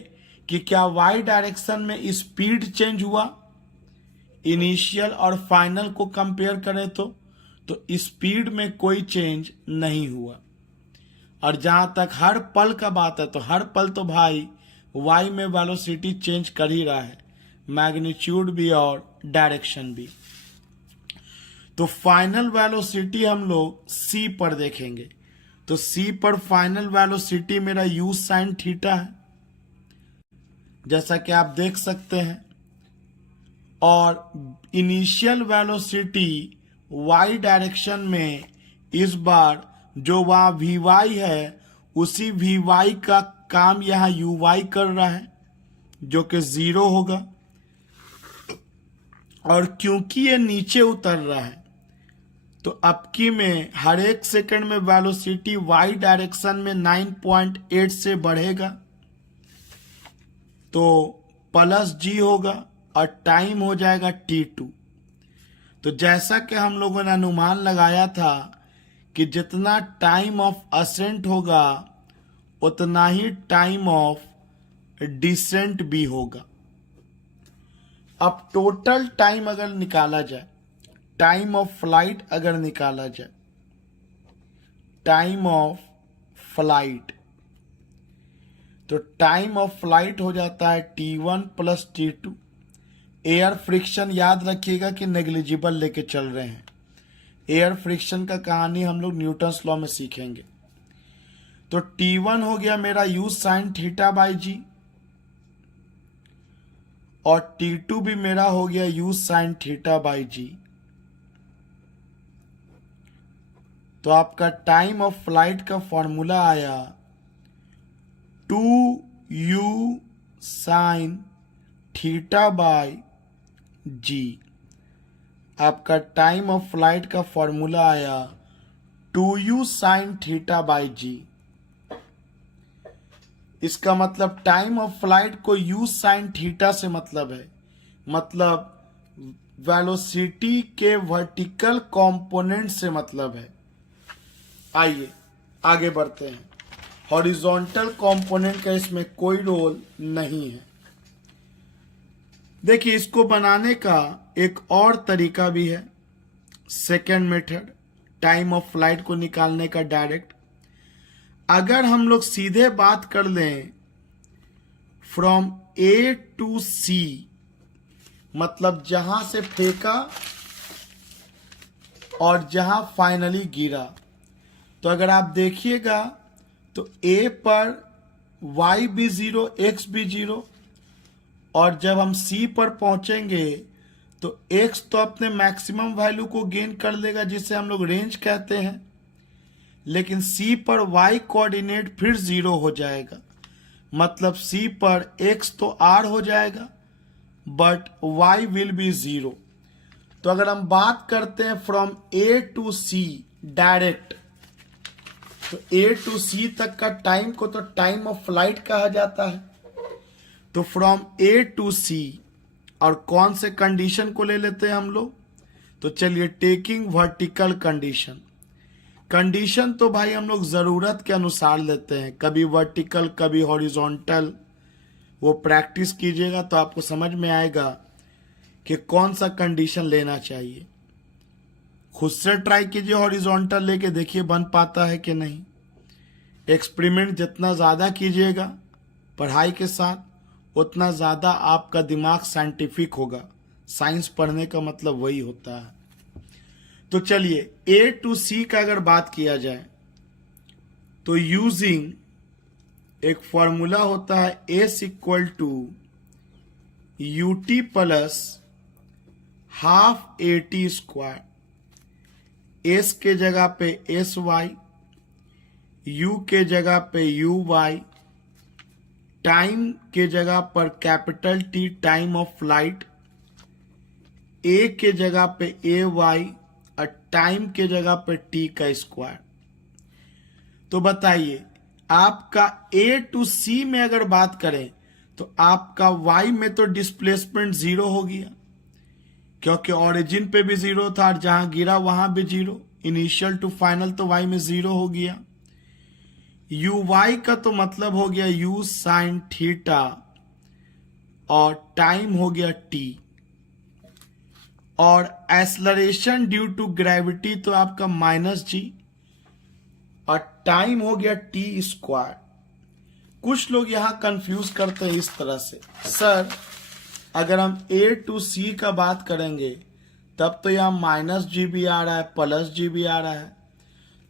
कि क्या वाई डायरेक्शन में स्पीड चेंज हुआ, इनिशियल और फाइनल को कंपेयर करें तो स्पीड में कोई चेंज नहीं हुआ। और जहां तक हर पल का बात है तो हर पल तो भाई वाई में वेलोसिटी चेंज कर ही रहा है, मैग्नीट्यूड भी और डायरेक्शन भी। तो फाइनल वेलोसिटी हम लोग सी पर देखेंगे। तो सी पर फाइनल वेलोसिटी मेरा यू साइन थीटा है, जैसा कि आप देख सकते हैं। और इनिशियल वेलोसिटी वाई डायरेक्शन में इस बार जो वहाँ वी वाई है उसी वी वाई का काम यहाँ यू वाई कर रहा है, जो कि 0 होगा। और क्योंकि ये नीचे उतर रहा है तो अबकी में हर एक सेकंड में वेलोसिटी वाई डायरेक्शन में 9.8 से बढ़ेगा, तो प्लस जी होगा और टाइम हो जाएगा t2। तो जैसा कि हम लोगों ने अनुमान लगाया था कि जितना टाइम ऑफ असेंट होगा उतना ही टाइम ऑफ डिसेंट भी होगा। अब टोटल टाइम अगर निकाला जाए, टाइम ऑफ फ्लाइट अगर निकाला जाए, टाइम ऑफ फ्लाइट, तो टाइम ऑफ फ्लाइट हो जाता है t1 plus t2। Air friction याद रखिएगा कि नेग्लिजिबल लेके चल रहे हैं। एयर फ्रिक्शन का कहानी हम लोग न्यूटन्स लॉ में सीखेंगे। तो t1 हो गया मेरा u साइन थीटा बाई जी और t2 भी मेरा हो गया u sine theta by G. तो आपका टाइम ऑफ फ्लाइट का फॉर्मूला आया 2u साइन थीटा बाई जी। आपका टाइम ऑफ फ्लाइट का फॉर्मूला आया 2u साइन थीटा बाई जी। इसका मतलब टाइम ऑफ फ्लाइट को u साइन थीटा से मतलब है, मतलब वेलोसिटी के वर्टिकल कंपोनेंट से मतलब है। आइए आगे बढ़ते हैं। हॉरिजॉन्टल कंपोनेंट का इसमें कोई रोल नहीं है। देखिए इसको बनाने का एक और तरीका भी है, second method, time of flight को निकालने का डायरेक्ट। अगर हम लोग सीधे बात कर लें फ्रॉम ए टू सी, मतलब जहां से फेंका और जहां फाइनली गिरा, तो अगर आप देखिएगा तो ए पर y भी 0, x भी 0, और जब हम c पर पहुंचेंगे तो x तो अपने मैक्सिमम वैल्यू को गेन कर लेगा जिसे हम लोग रेंज कहते हैं, लेकिन सी पर वाई कोऑर्डिनेट फिर 0 हो जाएगा, मतलब सी पर एक्स तो आर हो जाएगा बट वाई विल बी 0। तो अगर हम बात करते हैं from A to C direct, तो ए टू सी तक का टाइम को तो टाइम ऑफ फ्लाइट कहा जाता है। तो फ्रॉम ए टू सी, और कौन से कंडीशन को ले लेते हैं हम लोग, तो चलिए टेकिंग वर्टिकल कंडीशन। कंडीशन तो भाई हम लोग जरूरत के अनुसार लेते हैं, कभी वर्टिकल कभी हॉरिजॉन्टल। वो प्रैक्टिस कीजिएगा तो आपको समझ में आएगा कि कौन सा कंडीशन लेना चाहिए। खुद से ट्राई कीजिए, हॉरिजॉन्टल लेके देखिए बन पाता है कि नहीं। एक्सपेरिमेंट जितना ज़्यादा कीजिएगा पढ़ाई के साथ, उतना ज़्यादा आपका दिमाग साइंटिफिक होगा। साइंस पढ़ने का मतलब वही होता है। तो चलिए ए टू सी का अगर बात किया जाए तो यूजिंग एक फॉर्मूला होता है S equal to u t plus half a t square. S के जगह पे एस वाई, यू के जगह पे यू वाई, टाइम के जगह पर capital T time of flight, A के जगह पे ए वाई और टाइम के जगह पे टी का स्क्वायर। तो बताइए आपका ए टू सी में अगर बात करें तो आपका वाई में तो डिस्प्लेसमेंट 0 हो गया, क्योंकि ओरिजिन पे भी 0 था और जहां गिरा वहां भी 0। इनिशियल टू फाइनल तो वाई में 0 हो गया। यू वाई का तो मतलब हो गया यू साइन थीटा और टाइम हो गया टी, और एक्सलरेशन ड्यू टू ग्रेविटी तो आपका माइनस जी, और टाइम हो गया टी स्क्वायर। कुछ लोग यहां कंफ्यूज करते हैं इस तरह से, सर अगर हम ए टू सी का बात करेंगे तब तो यहां माइनस जी भी आ रहा है प्लस जी भी आ रहा है।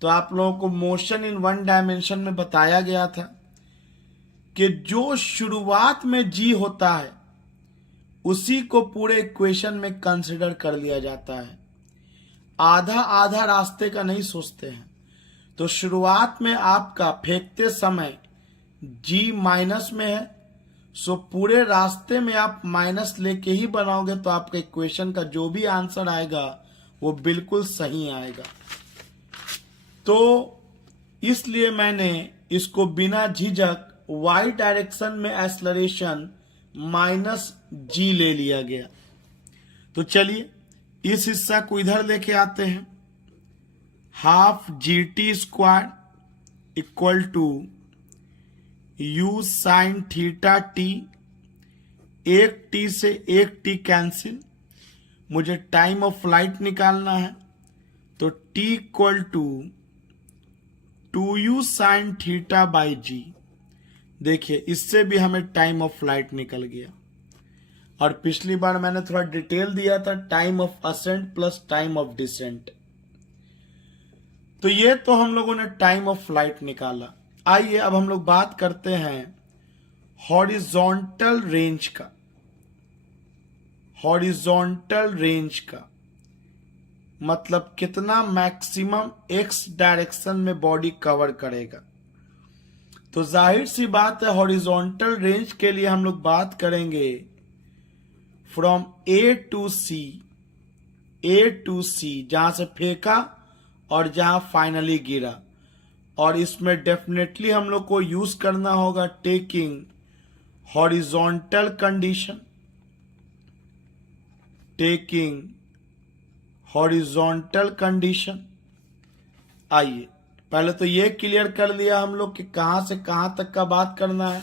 तो आप लोगों को मोशन इन वन डायमेंशन में बताया गया था कि जो शुरुआत में जी होता है उसी को पूरे इक्वेशन में कंसिडर कर लिया जाता है। आधा आधा रास्ते का नहीं सोचते हैं। तो शुरुआत में आपका फेंकते समय जी माइनस में है, सो पूरे रास्ते में आप माइनस लेके ही बनाओगे तो आपका इक्वेशन का जो भी आंसर आएगा वो बिल्कुल सही आएगा। तो इसलिए मैंने इसको बिना झिझक वाई डायरेक्शन में एक्सलरेशन माइनस जी ले लिया गया। तो चलिए इस हिस्सा को इधर लेके आते हैं। Half G T square equal to you sine theta T, एक टी से एक टी कैंसिल, मुझे टाइम ऑफ फ्लाइट निकालना है। तो T equal to 2u sine theta by G. देखिए इससे भी हमें टाइम ऑफ फ्लाइट निकल गया, और पिछली बार मैंने थोड़ा डिटेल दिया था time of ascent plus time of descent. तो ये तो हम लोगों ने टाइम ऑफ फ्लाइट निकाला। आइए अब हम लोग बात करते हैं हॉरिजॉन्टल रेंज का। हॉरिजॉन्टल रेंज का मतलब कितना मैक्सिमम एक्स डायरेक्शन में बॉडी कवर करेगा। तो जाहिर सी बात है हॉरिजॉन्टल रेंज के लिए हम लोग बात करेंगे from A to C. A to C जहां से फेंका और जहां फाइनली गिरा, और इसमें डेफिनेटली हम लोग को यूज करना होगा taking horizontal condition. Taking horizontal condition. आइए पहले तो ये क्लियर कर लिया हम लोग कि कहां से कहां तक का बात करना है।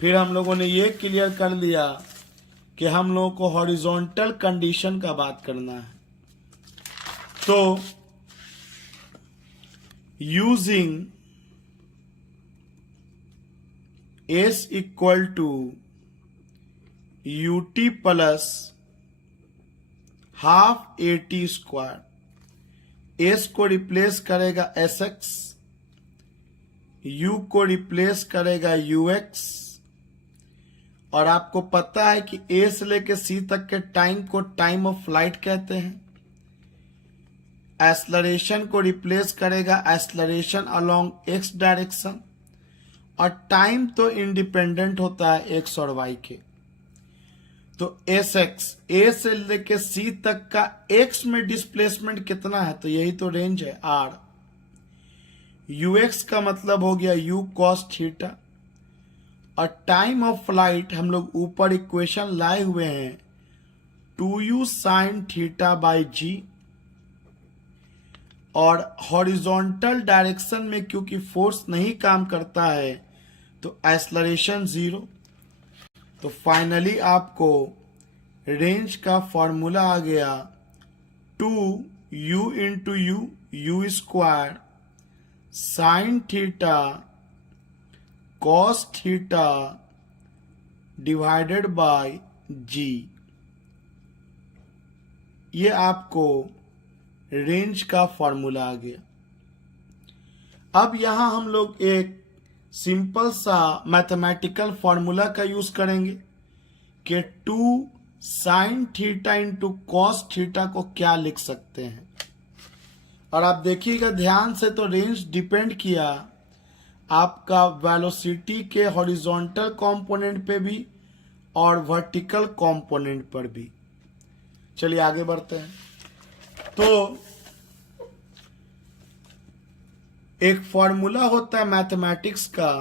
फिर हम लोगों ने ये क्लियर कर लिया कि हम लोगों को हॉरिजॉन्टल कंडीशन का बात करना है। तो using s equal to u t plus half a t square, s को रिप्लेस करेगा एस एक्स, यू को रिप्लेस करेगा यू एक्स, और आपको पता है कि ए से लेके सी तक के टाइम को टाइम ऑफ फ्लाइट कहते हैं। एक्सलरेशन को रिप्लेस करेगा एक्सलरेशन अलोंग एक्स डायरेक्शन, और टाइम तो इंडिपेंडेंट होता है एक्स और वाई के। तो एस एक्स, ए से लेके सी तक का एक्स में डिस्प्लेसमेंट कितना है, तो यही तो रेंज है आर। यू एक्स का मतलब हो गया यू कॉस थीटा, और टाइम ऑफ फ्लाइट हम लोग ऊपर इक्वेशन लाए हुए हैं 2u साइन थीटा बाई जी, और हॉरिजॉन्टल डायरेक्शन में क्योंकि फोर्स नहीं काम करता है तो एक्सलरेशन 0। तो फाइनली आपको रेंज का फॉर्मूला आ गया 2u into U square sine theta cos theta divided by G. ये आपको रेंज का फॉर्मूला आ गया। अब यहां हम लोग एक सिंपल सा मैथमेटिकल फॉर्मूला का यूज करेंगे कि 2 sine theta into cos theta को क्या लिख सकते हैं। और आप देखिएगा ध्यान से, तो रेंज डिपेंड किया आपका वेलोसिटी के हॉरिजॉन्टल कंपोनेंट पे भी और वर्टिकल कंपोनेंट पर भी। चलिए आगे बढ़ते हैं। तो एक फॉर्मूला होता है मैथमेटिक्स का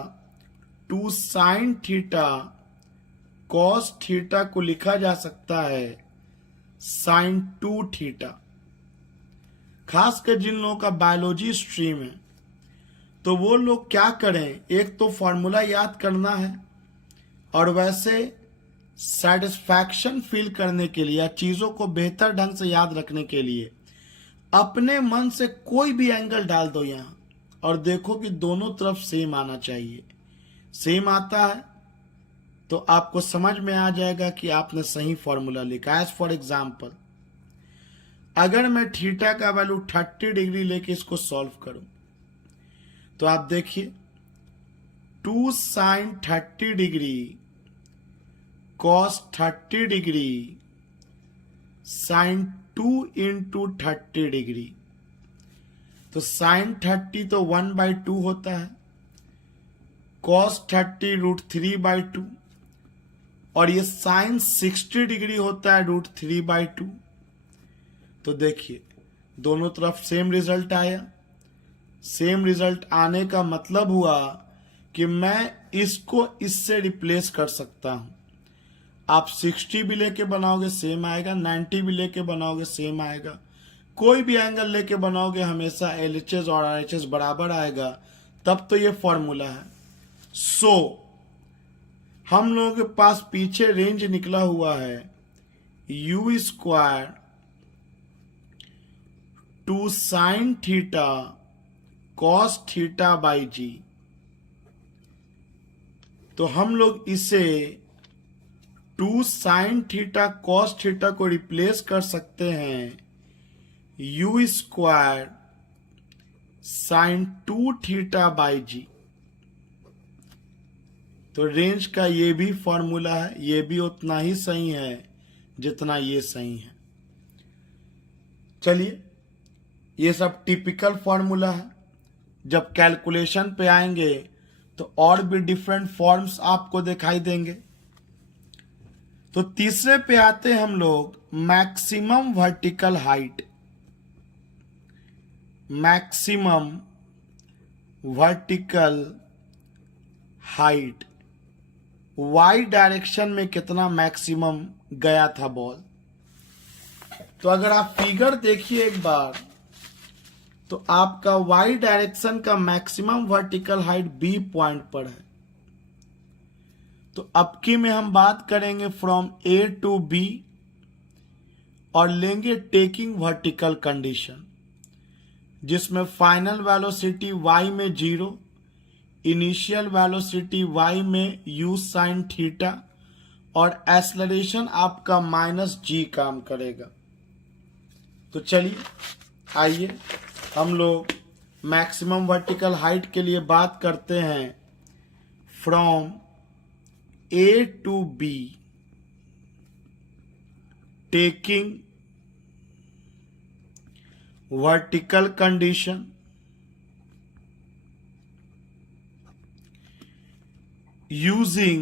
2 साइन थीटा कॉस थीटा को लिखा जा सकता है साइन 2 थीटा। खासकर जिन लोगों का बायोलॉजी स्ट्रीम है तो वो लोग क्या करें, एक तो फॉर्मूला याद करना है, और वैसे सेटिस्फैक्शन फील करने के लिए या चीजों को बेहतर ढंग से याद रखने के लिए अपने मन से कोई भी एंगल डाल दो यहां, और देखो कि दोनों तरफ सेम आना चाहिए। सेम आता है तो आपको समझ में आ जाएगा कि आपने सही फॉर्मूला लिखा। एज फॉर एग्जाम्पल, अगर मैं थीटा का वैल्यू 30 डिग्री लेके इसको सॉल्व करूं तो आप देखिए 2 sine 30 degree cos 30 degree sine 2 into 30 degree. तो साइन 30 तो 1/2 होता है, कॉस 30 √3/2, और ये साइन 60 डिग्री होता है √3/2। तो देखिए दोनों तरफ सेम रिजल्ट आया। सेम रिजल्ट आने का मतलब हुआ कि मैं इसको इससे रिप्लेस कर सकता हूं। आप 60 भी लेके बनाओगे सेम आएगा, 90 भी लेके बनाओगे सेम आएगा, कोई भी एंगल लेके बनाओगे हमेशा LHS और RHS बराबर आएगा। तब तो ये फॉर्मूला है। सो हम लोगों के पास पीछे रेंज निकला हुआ है u square 2 sine theta cos theta by G. तो हम लोग इसे 2 साइन थीटा कॉस थीटा को रिप्लेस कर सकते हैं u square sine 2 theta by G. तो रेंज का ये भी फॉर्मूला है, ये भी उतना ही सही है जितना ये सही है। चलिए, ये सब टिपिकल फॉर्मूला है। जब कैलकुलेशन पे आएंगे तो और भी डिफरेंट फॉर्म्स आपको दिखाई देंगे। तो तीसरे पे आते हैं हम लोग maximum vertical height. Maximum vertical height, Y direction में कितना मैक्सिमम गया था बॉल। तो अगर आप फिगर देखिए एक बार, तो आपका वाई डायरेक्शन का maximum vertical height B point पर है। तो अब की में हम बात करेंगे फ्रॉम ए टू बी और लेंगे टेकिंग वर्टिकल कंडीशन, जिसमें फाइनल वेलोसिटी y में 0, इनिशियल वेलोसिटी y में u साइन थीटा, और एक्सलरेशन आपका -g काम करेगा। तो चलिए आइए हम लोग मैक्सिमम वर्टिकल हाइट के लिए बात करते हैं from A to B taking vertical condition, using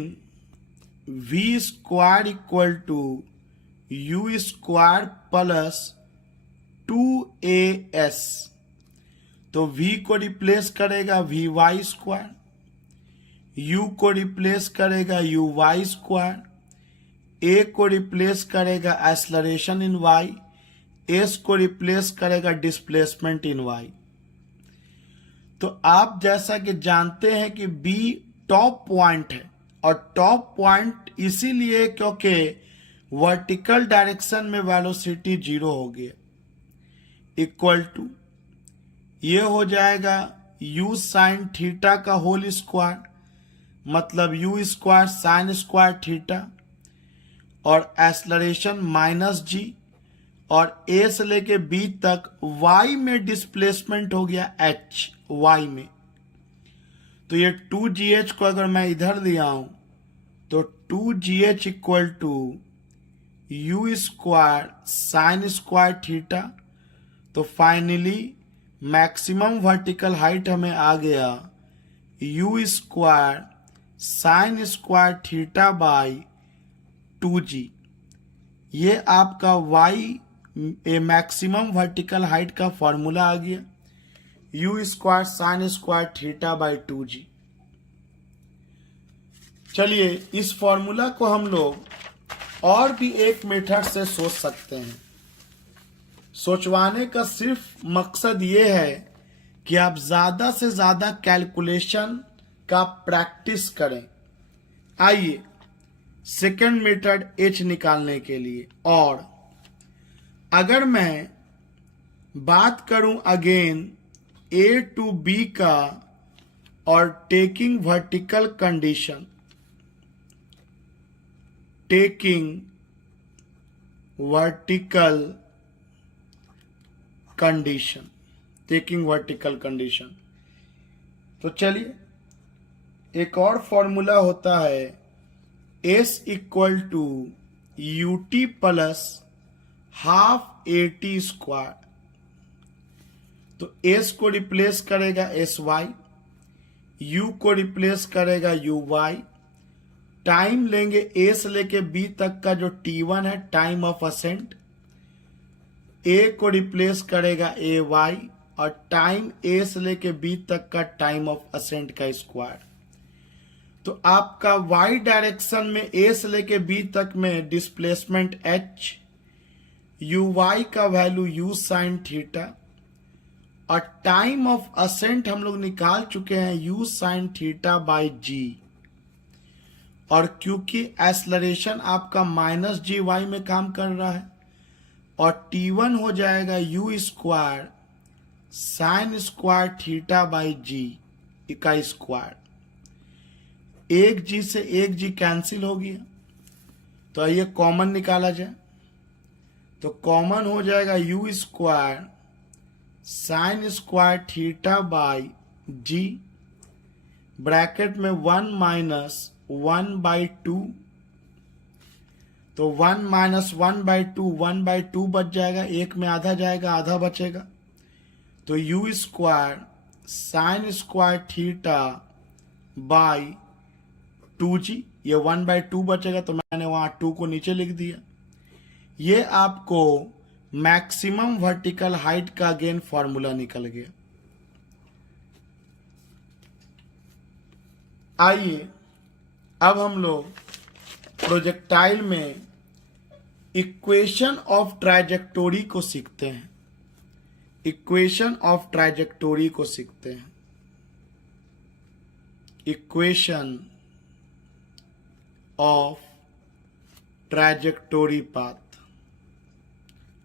v square equal to u square plus 2as, तो v को रिप्लेस करेगा vy स्क्वायर, u को रिप्लेस करेगा uy स्क्वायर, a को रिप्लेस करेगा एक्सेलरेशन इन y, s को रिप्लेस करेगा displacement in y। तो आप जैसा कि जानते हैं कि b टॉप पॉइंट है, और टॉप पॉइंट इसीलिए क्योंकि वर्टिकल डायरेक्शन में वेलोसिटी 0 हो गया, इक्वल टू ये हो जाएगा u साइन थीटा का होल स्क्वायर, मतलब u square sine square theta, और एक्सेलरेशन माइनस g, और a से लेके b तक y में डिस्प्लेसमेंट हो गया h y में। तो ये 2gh को अगर मैं इधर ले आऊं तो 2gh equal to u square sine square theta. तो फाइनली मैक्सिमम वर्टिकल हाइट हमें आ गया u square sine square theta by 2g। ये आपका y मैक्सिमम वर्टिकल हाइट का फॉर्मूला आ गया, u square sine square theta by 2g। चलिए इस फॉर्मूला को हम लोग और भी एक मेथड से सोच सकते हैं। सोचवाने का सिर्फ मकसद ये है कि आप ज्यादा से ज्यादा कैलकुलेशन का प्रैक्टिस करें। आइए सेकंड मेथड h निकालने के लिए, और अगर मैं बात करूं अगेन a टू b का और taking vertical condition, taking vertical condition, taking vertical condition, तो चलिए एक और फॉर्मूला होता है s equal to u t plus half a t square. तो s को रिप्लेस करेगा sy, u को रिप्लेस करेगा uy, टाइम लेंगे a से लेके b तक का जो t1 है टाइम ऑफ असेंट, a को रिप्लेस करेगा ay, और टाइम a से लेके b तक का टाइम ऑफ असेंट का स्क्वायर। तो आपका y डायरेक्शन में a से लेके b तक में डिस्प्लेसमेंट h, uy का वैल्यू u साइन थीटा, और टाइम ऑफ असेंट हम लोग निकाल चुके हैं u sine theta by g। और क्योंकि एक्सेलरेशन आपका माइनस जी वाई में काम कर रहा है, और t1 हो जाएगा u square sine square theta by G का स्क्वायर। एक जी से एक जी कैंसिल हो गया, तो ये कॉमन निकाला जाए, तो कॉमन हो जाएगा u square sine square theta by g, bracket में 1 माइनस 1 बाई 2, तो 1 माइनस 1 बाई 2 1 बाई 2 बच जाएगा, एक में आधा जाएगा आधा बचेगा, तो u square sine square theta by 2g, ये 1 बाई 2 बचेगा, तो मैंने वहां 2 को नीचे लिख दिया। ये आपको मैक्सिमम वर्टिकल हाइट का अगेन फॉर्मूला निकल गया। आइए अब हम लोग प्रोजेक्टाइल में इक्वेशन ऑफ ट्राइजेक्टोरी को सीखते हैं, इक्वेशन ऑफ ट्राइजेक्टोरी को सीखते हैं। Equation of trajectory path,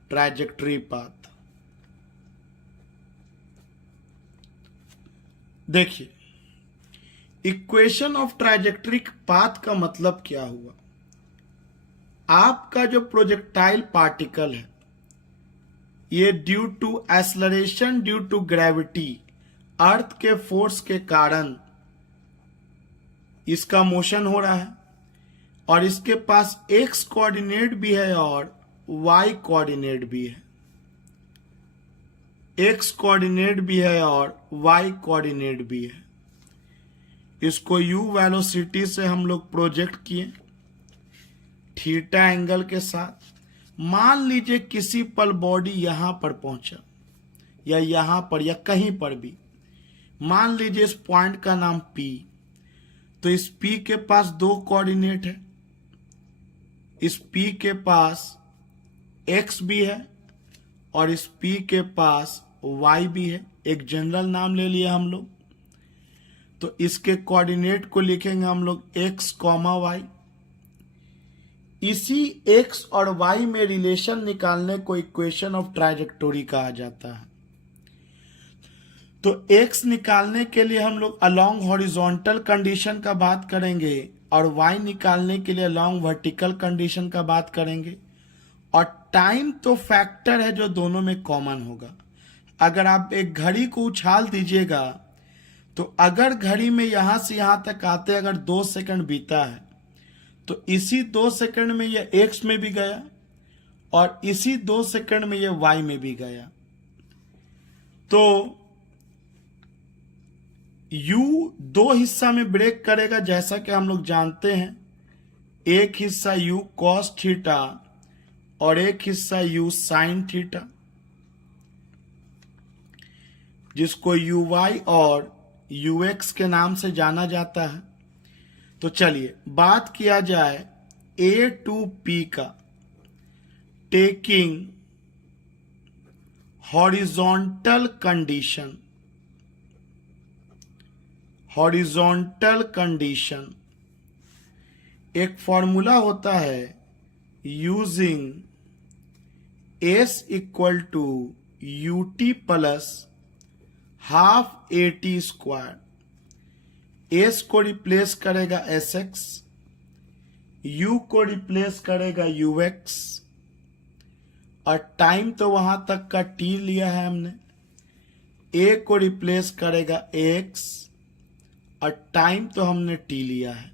trajectory path. देखिए इक्वेशन ऑफ ट्राइजेक्टरी पाथ का मतलब क्या हुआ। आपका जो प्रोजेक्टाइल पार्टिकल है ये due to acceleration due to gravity, earth के फोर्स के कारण इसका मोशन हो रहा है, और इसके पास एक्स कोऑर्डिनेट भी है और वाई कोऑर्डिनेट भी है। एक्स कोऑर्डिनेट भी है और वाई कोऑर्डिनेट भी है। इसको यू वेलोसिटी से हम लोग प्रोजेक्ट किए थीटा एंगल के साथ। मान लीजिए किसी पल बॉडी यहां पर पहुंचा या यहां पर या कहीं पर भी, मान लीजिए इस पॉइंट का नाम P, तो इस P के पास दो कोऑर्डिनेट है, इस P के पास x भी है और इस P के पास y भी है। एक जनरल नाम ले लिया हम लोग, तो इसके कोऑर्डिनेट को लिखेंगे हम लोग x, y। इसी x और y में रिलेशन निकालने को इक्वेशन ऑफ ट्राइजेक्टोरी कहा जाता है। तो x निकालने के लिए हम लोग अलोंग हॉरिजॉन्टल कंडीशन का बात करेंगे और y निकालने के लिए अलोंग वर्टिकल कंडीशन का बात करेंगे। और टाइम तो फैक्टर है जो दोनों में कॉमन होगा। अगर आप एक घड़ी को उछाल दीजिएगा तो अगर घड़ी में यहां से यहां तक आते अगर 2 सेकंड बीता है तो इसी 2 सेकंड में यह x में भी गया और इसी 2 सेकंड में यह y में भी गया। तो u दो हिस्सा में ब्रेक करेगा, जैसा कि हम लोग जानते हैं। एक हिस्सा u cos थीटा और एक हिस्सा u sin थीटा, जिसको uy और ux के नाम से जाना जाता है। तो चलिए बात किया जाए A to P का, taking horizontal condition. Horizontal condition एक फॉर्मूला होता है using S equal to ut plus half AT square. S को रिप्लेस करेगा SX, U को रिप्लेस करेगा UX और टाइम तो वहां तक का T लिया है हमने। A को रिप्लेस करेगा AX और टाइम तो हमने T लिया है।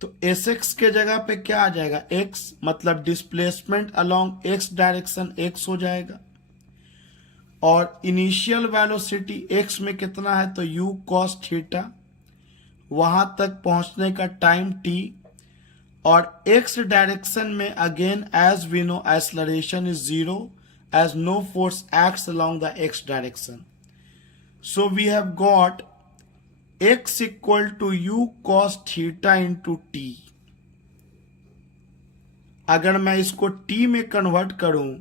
तो SX के जगह पे क्या आ जाएगा X, मतलब displacement along X direction X हो जाएगा। और इनिशियल वेलोसिटी X में कितना है तो U cos थीटा, वहां तक पहुंचने का टाइम T। और X डायरेक्शन में again as we know acceleration is 0 as no force acts along the X direction. So we have got X equal to U cos theta into T। अगर मैं इसको T में convert करूं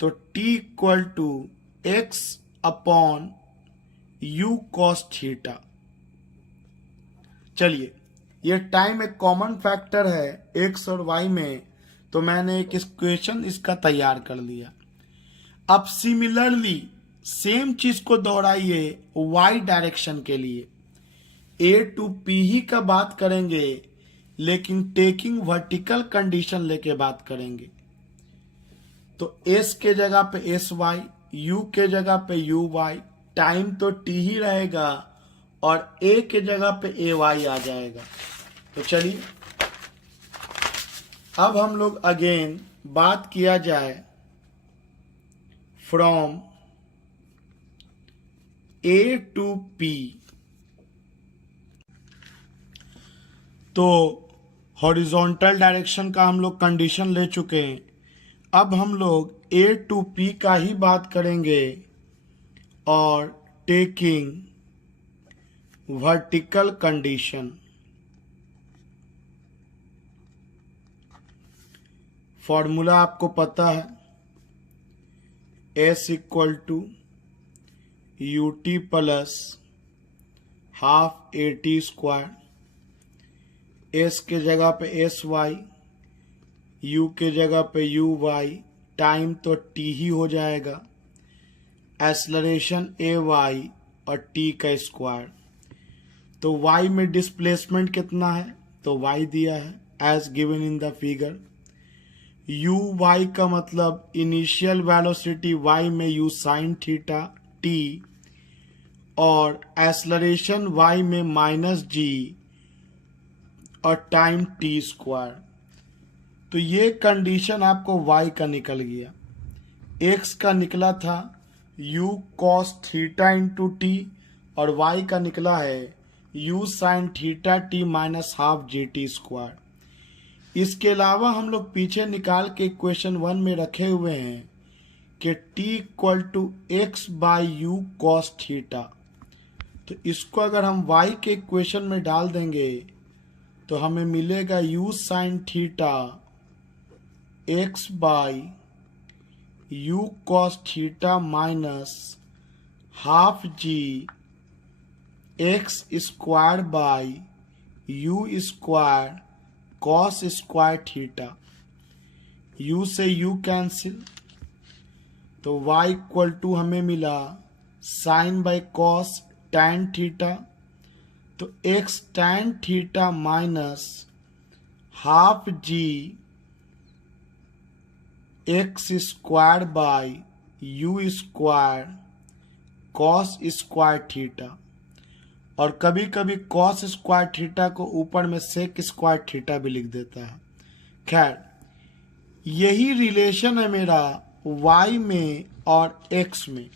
तो T equal to X upon U cos theta. चलिए, ये time एक common factor है x और y में, तो मैंने एक इक्वेशन इसका तैयार कर लिया। अब सिमिलरली सेम चीज को दोहराइए y डायरेक्शन के लिए। A टू P ही का बात करेंगे, लेकिन टेकिंग वर्टिकल कंडीशन लेके बात करेंगे। तो S के जगह पे SY, U के जगह पे UY, टाइम तो T ही रहेगा और A के जगह पे AY आ जाएगा। तो चलिए अब हम लोग अगेन बात किया जाए फ्रॉम A टू P। तो हॉरिजॉन्टल डायरेक्शन का हम लोग कंडीशन ले चुके हैं। अब हम लोग A टू P का ही बात करेंगे और टेकिंग वर्टिकल कंडीशन। फॉर्मूला आपको पता है S equal to ut plus half AT square. S के जगह पे SY, U के जगह पे UY, टाइम तो T ही हो जाएगा, एक्सेलरेशन AY और T का स्क्वायर। तो y में डिस्प्लेसमेंट कितना है तो y दिया है as given in the figure. uy का मतलब इनिशियल वेलोसिटी y में u sin थीटा t और एक्सेलरेशन y में माइनस g और टाइम t स्क्वायर। तो ये कंडीशन आपको y का निकल गया। x का निकला था u cos theta into T और y का निकला है u sin theta T minus half G T square. इसके अलावा हम लोग पीछे निकाल के इक्वेशन 1 में रखे हुए हैं कि t equal to x by u cos theta. तो इसको अगर हम y के इक्वेशन में डाल देंगे तो हमें मिलेगा u sin theta x by u cos theta minus half g x square by u square cos square theta. u से u कैंसिल, तो y इक्वल टू हमें मिला sine by cos tan theta. तो x tan theta minus half g x square by u square cos square theta. और कभी कभी cos square theta को ऊपर में सेक स्क्वायर थीटा भी लिख देता है। खैर, यही रिलेशन है मेरा y में और x में।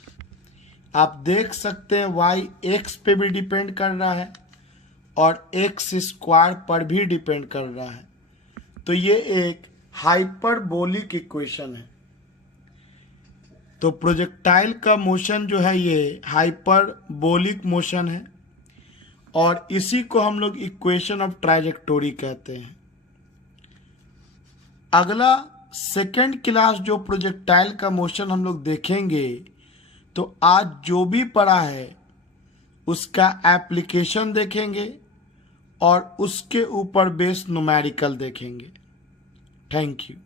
आप देख सकते हैं y x पे भी डिपेंड कर रहा है और x स्क्वायर पर भी डिपेंड कर रहा है। तो ये एक हाइपरबोलिक इक्वेशन है। तो प्रोजेक्टाइल का मोशन जो है ये हाइपरबोलिक मोशन है और इसी को हम लोग इक्वेशन ऑफ ट्राइजेक्टोरी कहते हैं। अगला सेकेंड क्लास जो प्रोजेक्टाइल का मोशन हम लोग देखेंगे, तो आज जो भी पढ़ा है उसका एप्लीकेशन देखेंगे और उसके ऊपर बेस्ड न्यूमेरिकल देखेंगे। Thank you.